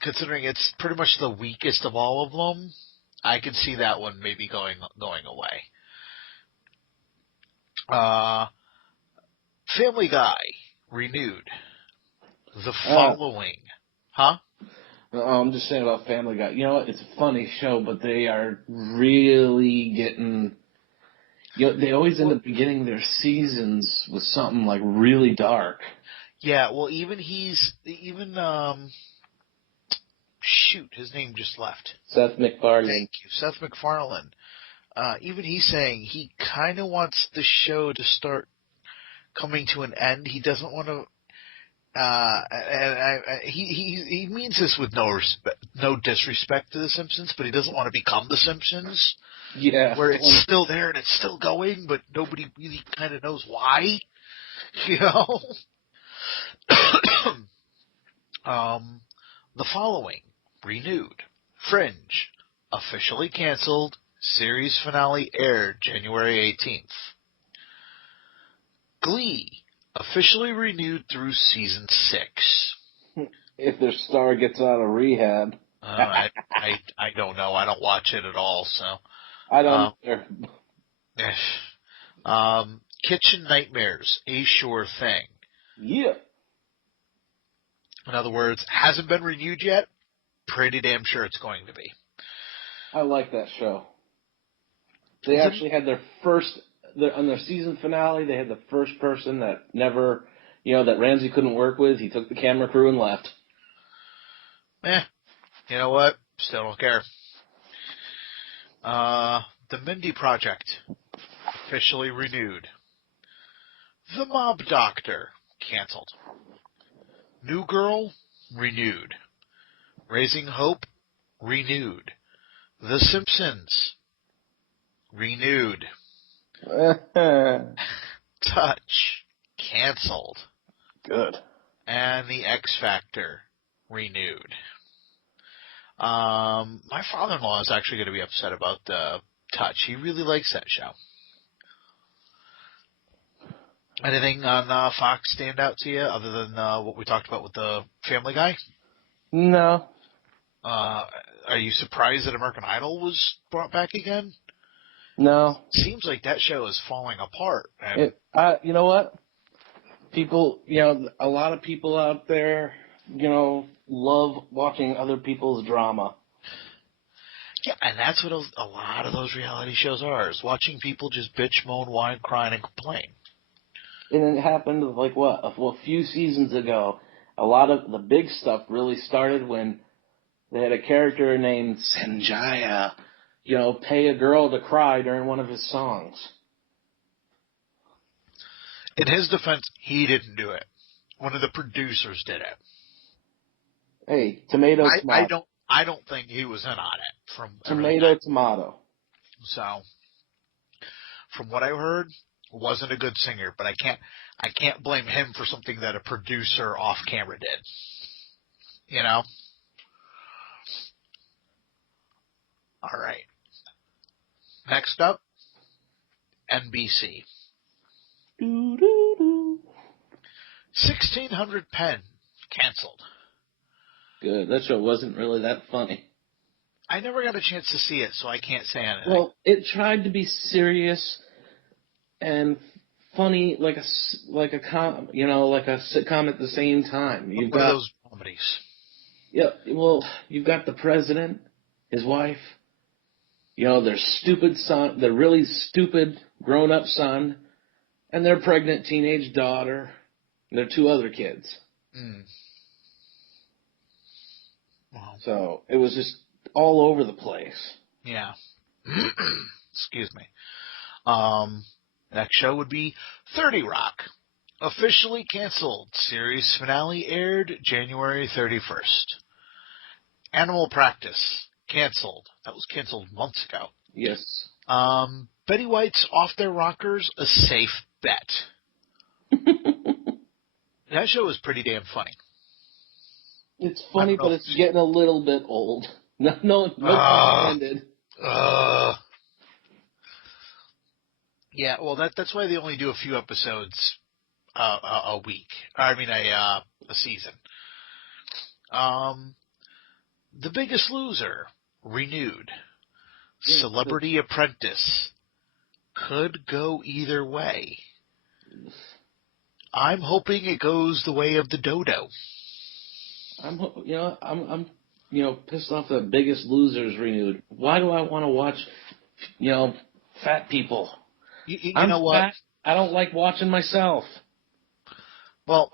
considering it's pretty much the weakest of all of them, I can see that one maybe going away. Family Guy, renewed. The Following. I'm just saying about Family Guy. You know what? It's a funny show, but they are really getting... they always end up beginning their seasons with something like really dark. Yeah, well, his name just left. Seth MacFarlane. Thank you, Seth MacFarlane. Even he's saying he kind of wants the show to start coming to an end. He doesn't want to. he means this with no disrespect to The Simpsons, but he doesn't want to become The Simpsons, Yeah. where it's still there and it's still going, but nobody really kind of knows why, you know. The following renewed: Fringe, officially canceled. Series finale aired January 18th. Glee, officially renewed through season 6. If their star gets out of rehab. I don't know. I don't watch it at all, so. I don't either. Kitchen Nightmares, a sure thing. Yeah. In other words, hasn't been renewed yet. Pretty damn sure it's going to be. I like that show. They actually had on their season finale, they had the first person that never, that Ramsey couldn't work with. He took the camera crew and left. You know what? Still don't care. The Mindy Project, officially renewed. The Mob Doctor, canceled. New Girl, renewed. Raising Hope, renewed. The Simpsons, renewed. Touch, canceled. Good. And The X Factor, renewed. My father-in-law is actually going to be upset about Touch. He really likes that show. Anything on Fox stand out to you other than what we talked about with the Family Guy? No. Are you surprised that American Idol was brought back again? No. Seems like that show is falling apart. You know what? People, a lot of people out there, love watching other people's drama. Yeah, and that's what a lot of those reality shows are, is watching people just bitch, moan, whine, cry, and complain. And it happened a few seasons ago. A lot of the big stuff really started when they had a character named Sanjaya, pay a girl to cry during one of his songs. In his defense, he didn't do it. One of the producers did it. Hey, tomato. I don't think he was in on it. Tomato. So, from what I heard, wasn't a good singer, but I can't blame him for something that a producer off camera did. All right. Next up, NBC. 1600 Pen, canceled. Good. That show wasn't really that funny. I never got a chance to see it, so I can't say anything. Well, it tried to be serious and funny, like a sitcom at the same time. One of those comedies. Yeah. Well, you've got the president, his wife, their stupid son, their really stupid grown-up son, and their pregnant teenage daughter, and their 2 other kids. Mm. Wow. So it was just all over the place. Yeah. Excuse me. Next show would be 30 Rock. Officially canceled. Series finale aired January 31st. Animal Practice. Canceled. That was canceled months ago. Yes. Betty White's Off Their Rockers, a safe bet. That show was pretty damn funny. It's funny, but it's getting a little bit old. No pun intended. Yeah, well, that's why they only do a few episodes a week. I mean, a season. The Biggest Loser, renewed. Yeah, Celebrity Apprentice could go either way. I'm hoping it goes the way of the dodo. I'm pissed off that Biggest Loser's renewed. Why do I want to watch, fat people? You know what? Fat. I don't like watching myself. Well,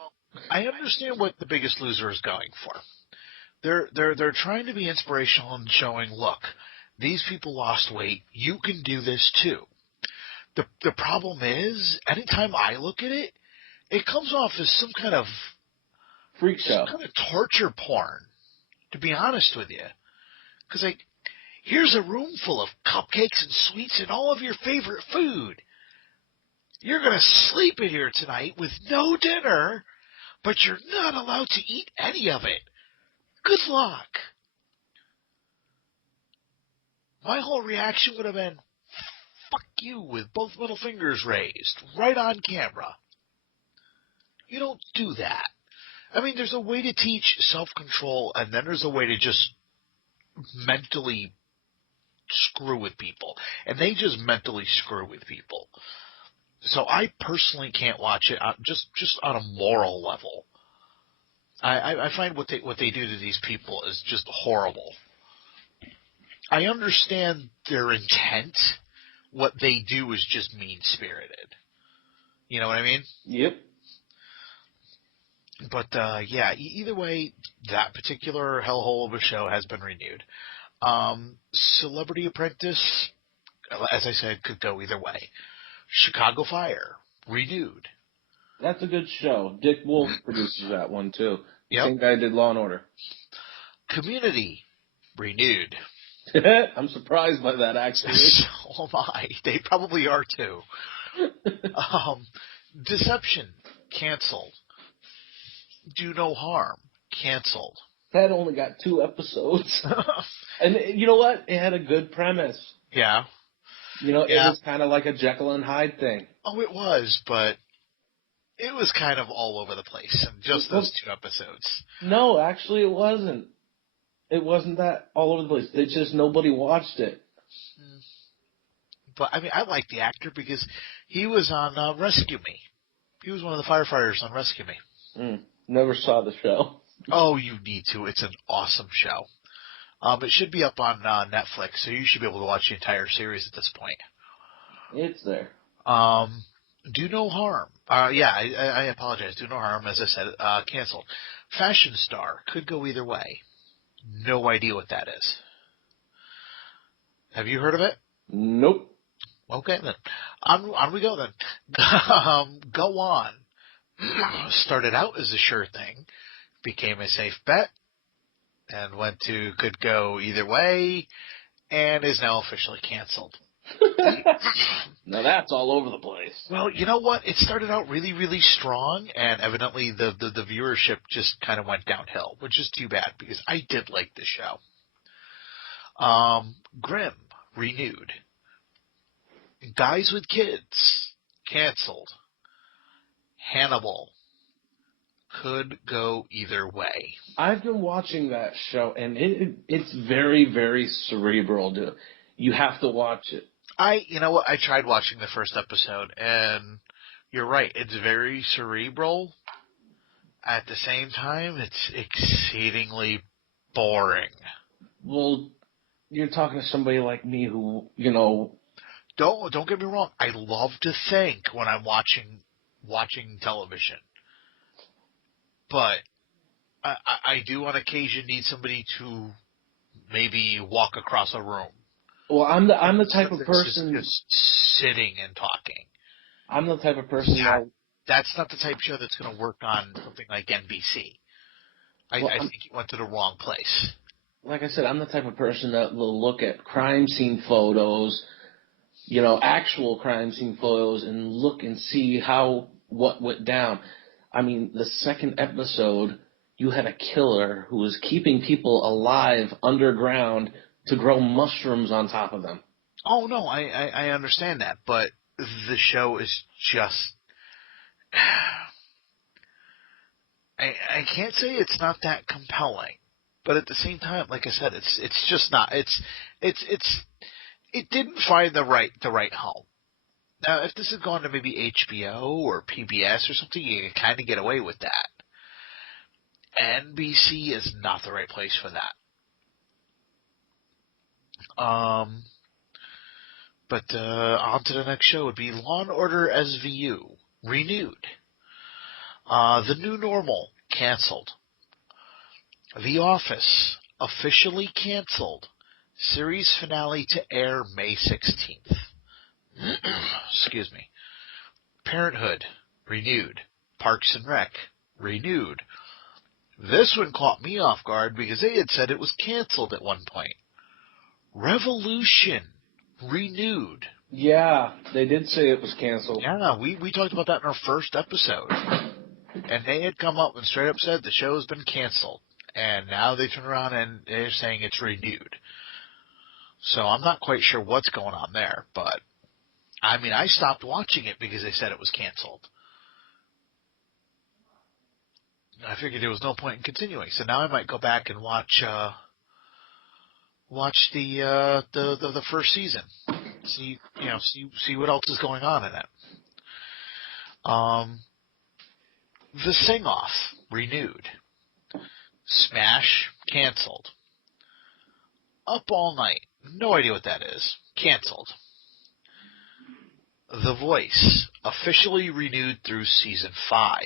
I understand what The Biggest Loser is going for. They're trying to be inspirational and showing, look, these people lost weight. You can do this too. The problem is, anytime I look at it, it comes off as some kind of freak show. Some kind of torture porn, to be honest with you. Because, like, here's a room full of cupcakes and sweets and all of your favorite food. You're going to sleep in here tonight with no dinner, but you're not allowed to eat any of it. Good luck. My whole reaction would have been, fuck you, with both middle fingers raised, right on camera. You don't do that. I mean, there's a way to teach self-control, and then there's a way to just mentally screw with people. And they just mentally screw with people. So I personally can't watch it just on a moral level. I find what they do to these people is just horrible. I understand their intent. What they do is just mean-spirited. You know what I mean? Yep. But, yeah, either way, that particular hellhole of a show has been renewed. Celebrity Apprentice, as I said, could go either way. Chicago Fire, renewed. That's a good show. Dick Wolf produces that one, too. The Yep. same guy did Law & Order. Community, renewed. I'm surprised by that, actually. So am I. They probably are, too. Deception, canceled. Do No Harm, canceled. That only got 2 episodes. And you know what? It had a good premise. Yeah. You know, it was kind of like a Jekyll and Hyde thing. Oh, it was, but it was kind of all over the place in just those 2 episodes. No, actually it wasn't. It wasn't that all over the place. It's just nobody watched it. But, I mean, I like the actor because he was on Rescue Me. He was one of the firefighters on Rescue Me. Never saw the show. Oh, you need to. It's an awesome show. It should be up on Netflix, so you should be able to watch the entire series at this point. It's there. Do No Harm. I apologize. Do No Harm, as I said, canceled. Fashion Star could go either way. No idea what that is. Have you heard of it? Nope. Okay, then. On we go, then. Go On. Started out as a sure thing, became a safe bet, and went to could go either way, and is now officially canceled. Now that's all over the place. Well, you know what? It started out really, really strong, and evidently the viewership just kind of went downhill, which is too bad, because I did like the show. Grimm, renewed. Guys with Kids, canceled. Hannibal, could go either way. I've been watching that show, and it's very, very cerebral, dude. You have to watch it. You know what? I tried watching the first episode, and you're right. It's very cerebral. At the same time, it's exceedingly boring. Well, you're talking to somebody like me who, you know... Don't get me wrong. I love to think when I'm watching television. But I do on occasion need somebody to maybe walk across a room. Well, I'm the type of person... Just sitting and talking. I'm the type of person that's not the type of show that's going to work on something like NBC. I think you went to the wrong place. Like I said, I'm the type of person that will look at crime scene photos, you know, actual crime scene photos, and look and see what went down. I mean, the second episode, you had a killer who was keeping people alive underground to grow mushrooms on top of them. Oh, no, I understand that, but the show is just... I can't say it's not that compelling, but at the same time, like I said, it's just not. It didn't find the right home. Now, if this had gone to maybe HBO or PBS or something, you can kind of get away with that. NBC is not the right place for that. But on to the next show would be Law & Order SVU, renewed. The New Normal, canceled. The Office, officially canceled. Series finale to air May 16th. Excuse me. Parenthood, renewed. Parks and Rec, renewed. This one caught me off guard because they had said it was canceled at one point. Revolution renewed. Yeah, they did say it was canceled. Yeah, we talked about that in our first episode. And they had come up and straight up said the show has been canceled. And now they turn around and they're saying it's renewed. So I'm not quite sure what's going on there. But, I mean, I stopped watching it because they said it was canceled. I figured there was no point in continuing. So now I might go back and watch the first season. See what else is going on in it. The Sing Off renewed. Smash canceled. Up All Night. No idea what that is. Canceled. The Voice officially renewed through season 5.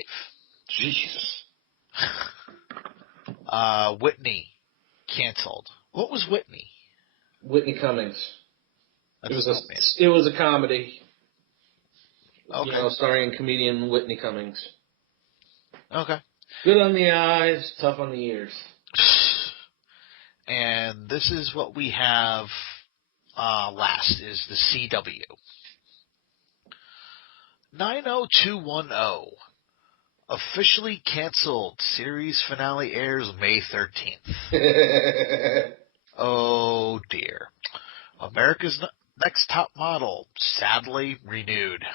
Jesus. Whitney canceled. What was Whitney? Whitney Cummings. That's It was a comedy. Okay. Starring comedian Whitney Cummings. Okay. Good on the eyes, tough on the ears. And this is what we have last is the CW. 90210 officially canceled. Series finale airs May 13th. Oh dear. America's Next Top Model sadly renewed.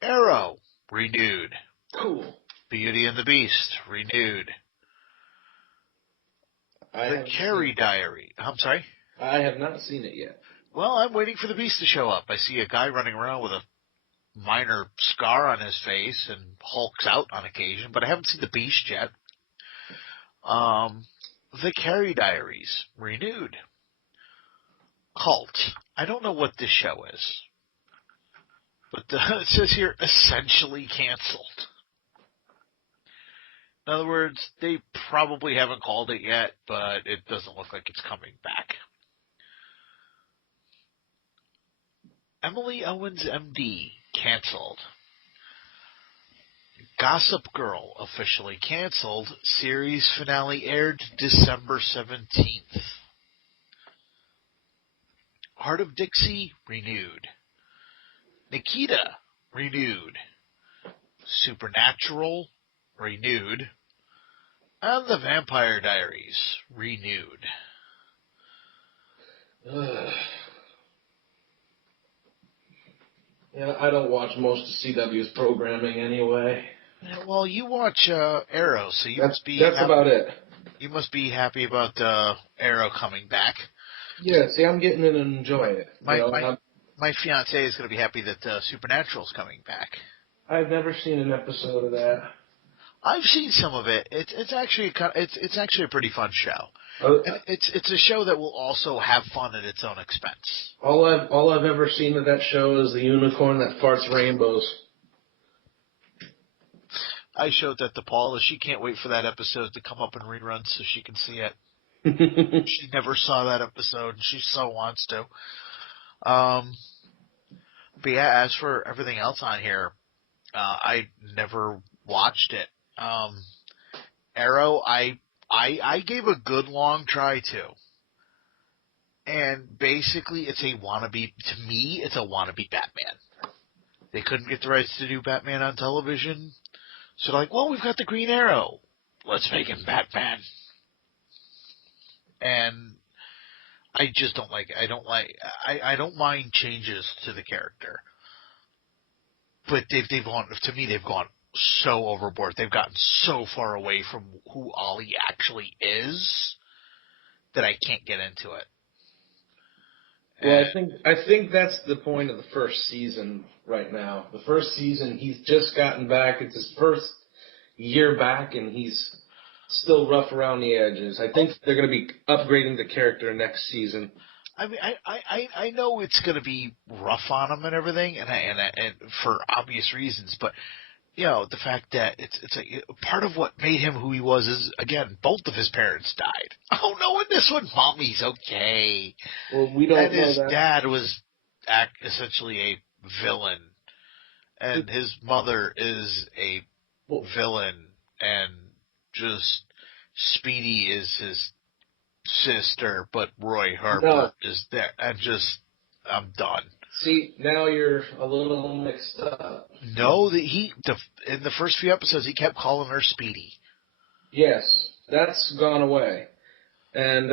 Arrow renewed. Cool. Beauty and the Beast renewed. The Carrie Diary. I'm sorry? I have not seen it yet. Well, I'm waiting for the Beast to show up. I see a guy running around with a minor scar on his face and hulks out on occasion, but I haven't seen the Beast yet. The Carrie Diaries renewed. Cult. I don't know what this show is, but it says here essentially canceled. In other words, they probably haven't called it yet, but it doesn't look like it's coming back. Emily Owens, MD, canceled. Gossip Girl, officially canceled. Series finale aired December 17th. Heart of Dixie, renewed. Nikita, renewed. Supernatural, renewed. And The Vampire Diaries, renewed. Yeah, I don't watch most of CW's programming anyway. Well, you watch Arrow, so that's about it. You must be happy about Arrow coming back. Yeah, see, I'm getting in and enjoying it. My fiance is going to be happy that Supernatural's coming back. I've never seen an episode of that. I've seen some of it. It's actually a pretty fun show. And it's a show that will also have fun at its own expense. All I've ever seen of that show is the unicorn that farts rainbows. I showed that to Paula. She can't wait for that episode to come up in reruns so she can see it. She never saw that episode, and she so wants to. But yeah, as for everything else on here, I never watched it. Arrow, I gave a good long try to. And basically, it's a wannabe, to me, it's a wannabe Batman. They couldn't get the rights to do Batman on television. So they're like, well, we've got the Green Arrow. Let's make him Batman. And I just don't like it. I don't mind changes to the character. But they've gone so overboard. They've gotten so far away from who Ollie actually is that I can't get into it. Well, I think that's the point of the first season right now. The first season, he's just gotten back. It's his first year back, and he's still rough around the edges. I think they're going to be upgrading the character next season. I mean, I know it's going to be rough on him and everything, and for obvious reasons, but you know, the fact that it's a part of what made him who he was is, again, both of his parents died. Oh no, in this one, mommy's okay. Well, we don't know that. And his dad was essentially a villain, and his mother is a villain, and just Speedy is his sister, but Roy Harper No. is there. I'm done. See, now you're a little mixed up. No, in the first few episodes, he kept calling her Speedy. Yes, that's gone away. And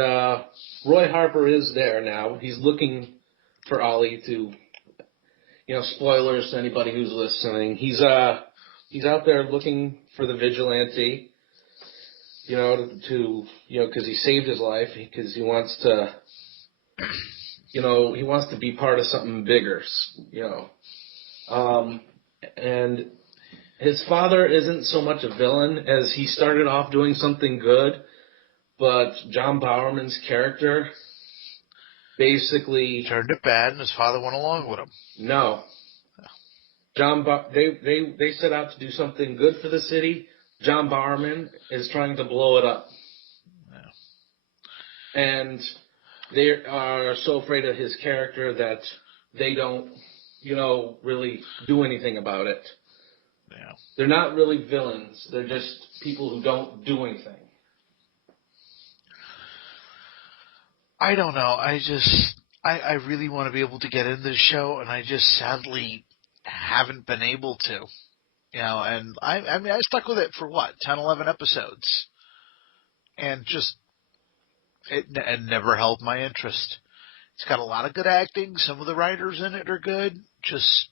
Roy Harper is there now. He's looking for Ollie to, spoilers to anybody who's listening. He's out there looking for the vigilante, because he saved his life, because he wants to, he wants to be part of something bigger, And his father isn't so much a villain as he started off doing something good, but John Bowerman's character basically turned it bad, and his father went along with him. No. They set out to do something good for the city. John Bowerman is trying to blow it up. Yeah. And they are so afraid of his character that they don't, really do anything about it. Yeah. They're not really villains. They're just people who don't do anything. I don't know. I really want to be able to get into the show, and I just sadly haven't been able to. And I mean, I stuck with it for 10, 11 episodes. And just, it never held my interest. It's got a lot of good acting. Some of the writers in it are good. Just.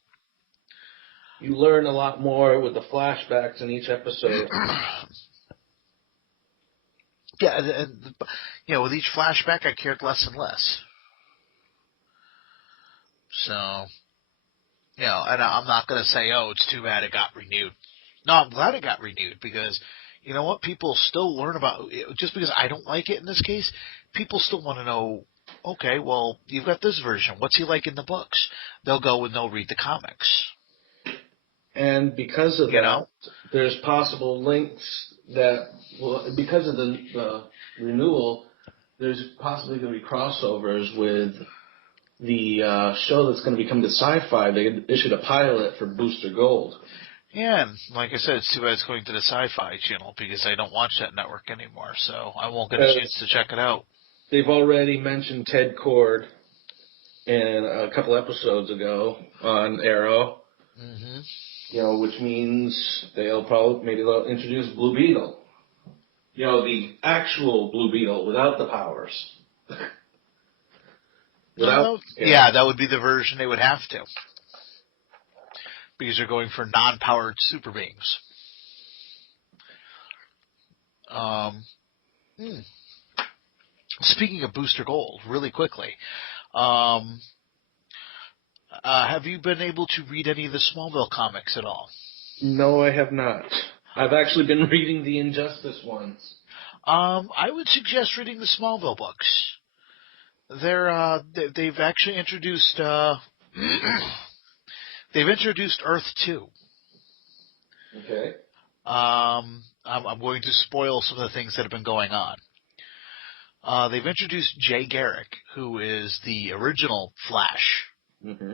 You learn a lot more with the flashbacks in each episode. Yeah, and with each flashback, I cared less and less. So, and I'm not going to say, oh, it's too bad it got renewed. No, I'm glad it got renewed because, you know what, people still learn about, just because I don't like it in this case, people still want to know, okay, well, you've got this version. What's he like in the books? They'll go and they'll read the comics. And because of that, there's possible links that, because of the renewal, there's possibly going to be crossovers with the show that's going to be coming to Sci-Fi. They issued a pilot for Booster Gold. Yeah, and like I said, it's too bad it's going to the Sci-Fi channel because I don't watch that network anymore, so I won't get a chance to check it out. They've already mentioned Ted Kord in a couple episodes ago on Arrow. Mm-hmm. Which means they'll introduce Blue Beetle. The actual Blue Beetle without the powers. Yeah, that would be the version they would have to. Because they're going for non-powered super beings. Speaking of Booster Gold, really quickly, have you been able to read any of the Smallville comics at all? No, I have not. I've actually been reading the Injustice ones. I would suggest reading the Smallville books. They've actually introduced they've introduced Earth 2. Okay. I'm going to spoil some of the things that have been going on. They've introduced Jay Garrick, who is the original Flash. Mm-hmm.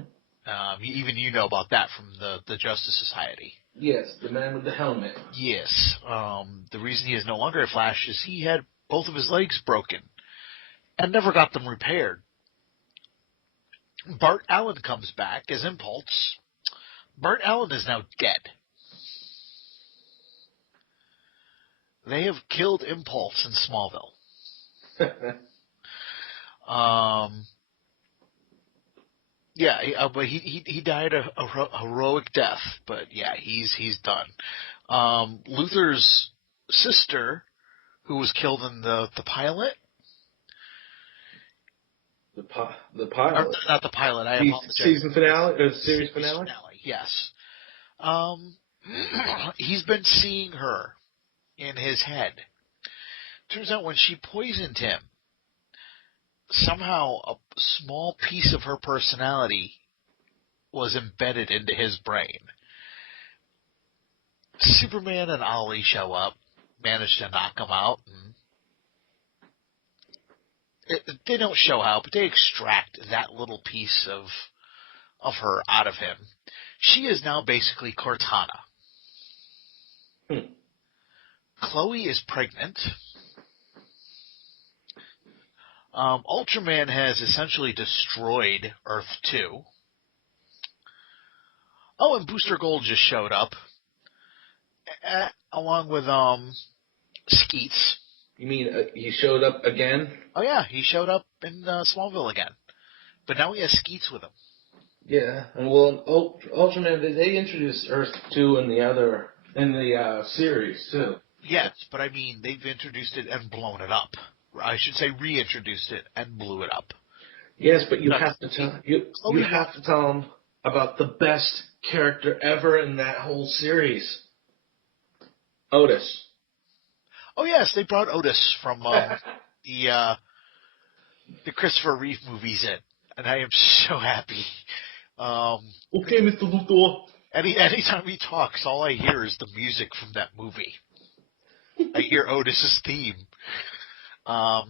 Even you know about that from the Justice Society. Yes, the man with the helmet. Yes. The reason he is no longer a Flash is he had both of his legs broken and never got them repaired. Bart Allen comes back as Impulse. Bart Allen is now dead. They have killed Impulse in Smallville. Yeah, but he died a heroic death. But yeah, he's done. Luther's sister, who was killed in the pilot. The pilot. Or, not the pilot. I apologize. Season finale or series finale. Yes. He's been seeing her in his head. Turns out when she poisoned him, somehow a small piece of her personality was embedded into his brain. Superman and Ollie show up, manage to knock him out. They don't show how, but they extract that little piece of her out of him. She is now basically Cortana. Chloe is pregnant. Ultraman has essentially destroyed Earth 2. Oh, and Booster Gold just showed up, along with Skeets. You mean he showed up again? Oh yeah, he showed up in Smallville again, but now he has Skeets with him. Yeah, and well, Ultraman, they introduced Earth 2 in the series too. Yes, but I mean they've introduced it and blown it up. I should say reintroduced it and blew it up. Yes, but you have to tell them about the best character ever in that whole series, Otis. Oh yes, they brought Otis from the Christopher Reeve movies in, and I am so happy. Okay, Mr. Luthor. Anytime he talks, all I hear is the music from that movie. I hear Otis's theme. But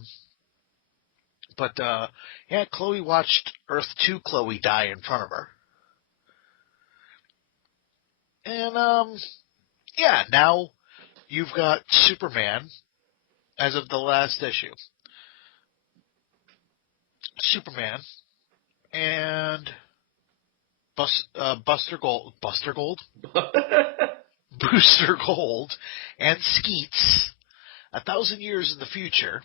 Chloe watched Earth 2 Chloe die in front of her. And, now you've got Superman as of the last issue. Superman and Booster Gold and Skeets 1,000 years in the future,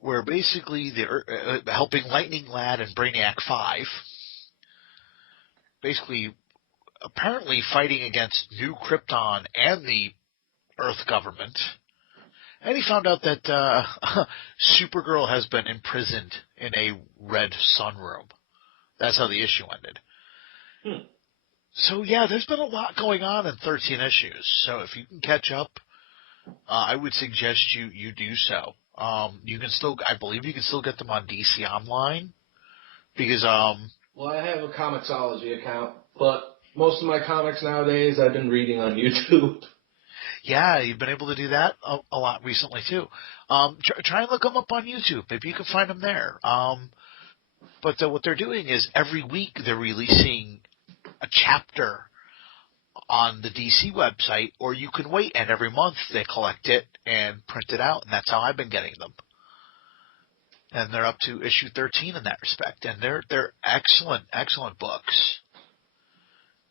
where basically they're helping Lightning Lad and Brainiac 5, basically apparently fighting against New Krypton and the Earth government. And he found out that Supergirl has been imprisoned in a red sunroom. That's how the issue ended. So, yeah, there's been a lot going on in 13 issues. So if you can catch up, I would suggest you do so. You can still, I believe you can still get them on DC Online. Because, well, I have a Comixology account, but most of my comics nowadays I've been reading on YouTube. Yeah, you've been able to do that a lot recently, too. Try and look them up on YouTube. Maybe you can find them there. But what they're doing is every week they're releasing a chapter on the DC website, or you can wait, and every month they collect it and print it out, and that's how I've been getting them. And they're up to issue 13 in that respect, and they're excellent, excellent books.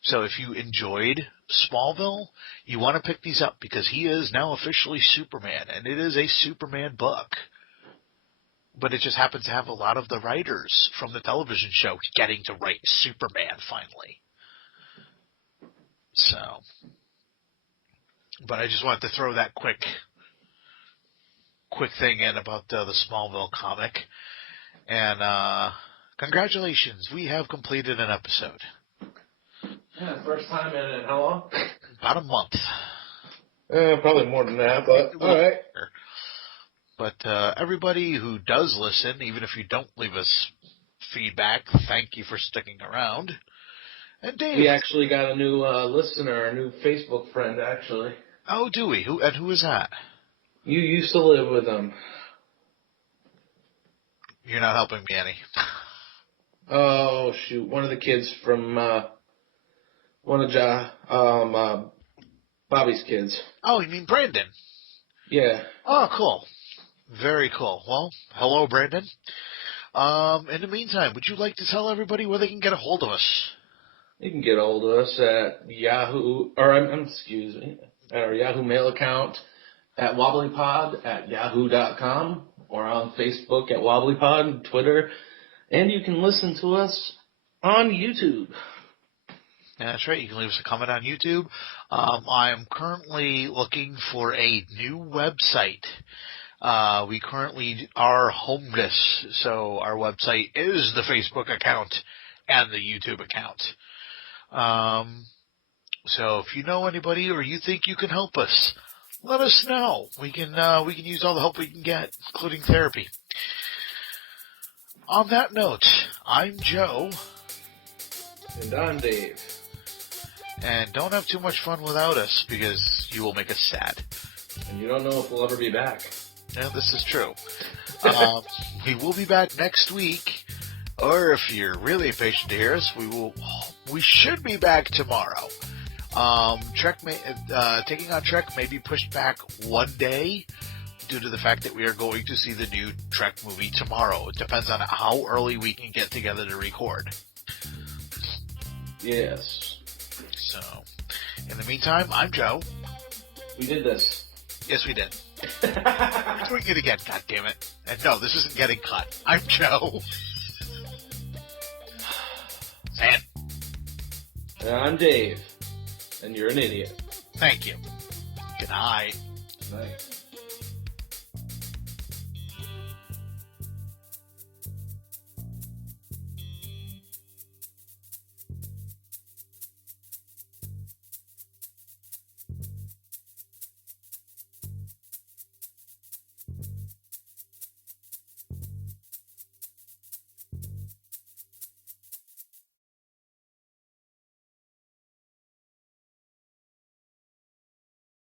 So if you enjoyed Smallville, you want to pick these up because he is now officially Superman, and it is a Superman book. But it just happens to have a lot of the writers from the television show getting to write Superman finally. So, but I just wanted to throw that quick thing in about the Smallville comic. And congratulations, we have completed an episode. Yeah, first time in how long? About a month. Probably more than that, but all right. But everybody who does listen, even if you don't leave us feedback, thank you for sticking around. And Dave, we actually got a new listener, a new Facebook friend, actually. Oh, do we? Who is that? You used to live with him. You're not helping me any. Oh shoot! One of the kids from one of Bobby's kids. Oh, you mean Brandon? Yeah. Oh, cool. Very cool. Well, hello, Brandon. In the meantime, would you like to tell everybody where they can get a hold of us? You can get a hold of us at Yahoo, or at our Yahoo mail account at wobblypod@yahoo.com, or on Facebook at wobblypod and Twitter, and you can listen to us on YouTube. That's right. You can leave us a comment on YouTube. I am currently looking for a new website. We currently are homeless, so our website is the Facebook account and the YouTube account. So if you know anybody or you think you can help us, let us know. We can use all the help we can get, including therapy. On that note, I'm Joe. And I'm Dave. And don't have too much fun without us, because you will make us sad. And you don't know if we'll ever be back. Yeah, this is true. We will be back next week, or if you're really impatient to hear us, we should be back tomorrow. Taking on Trek may be pushed back one day due to the fact that we are going to see the new Trek movie tomorrow. It depends on how early we can get together to record. Yes. So, in the meantime, I'm Joe. We did this. Yes, we did. We're doing it again, goddammit. And no, this isn't getting cut. I'm Joe. And I'm Dave. And you're an idiot. thank you. Good night. Night.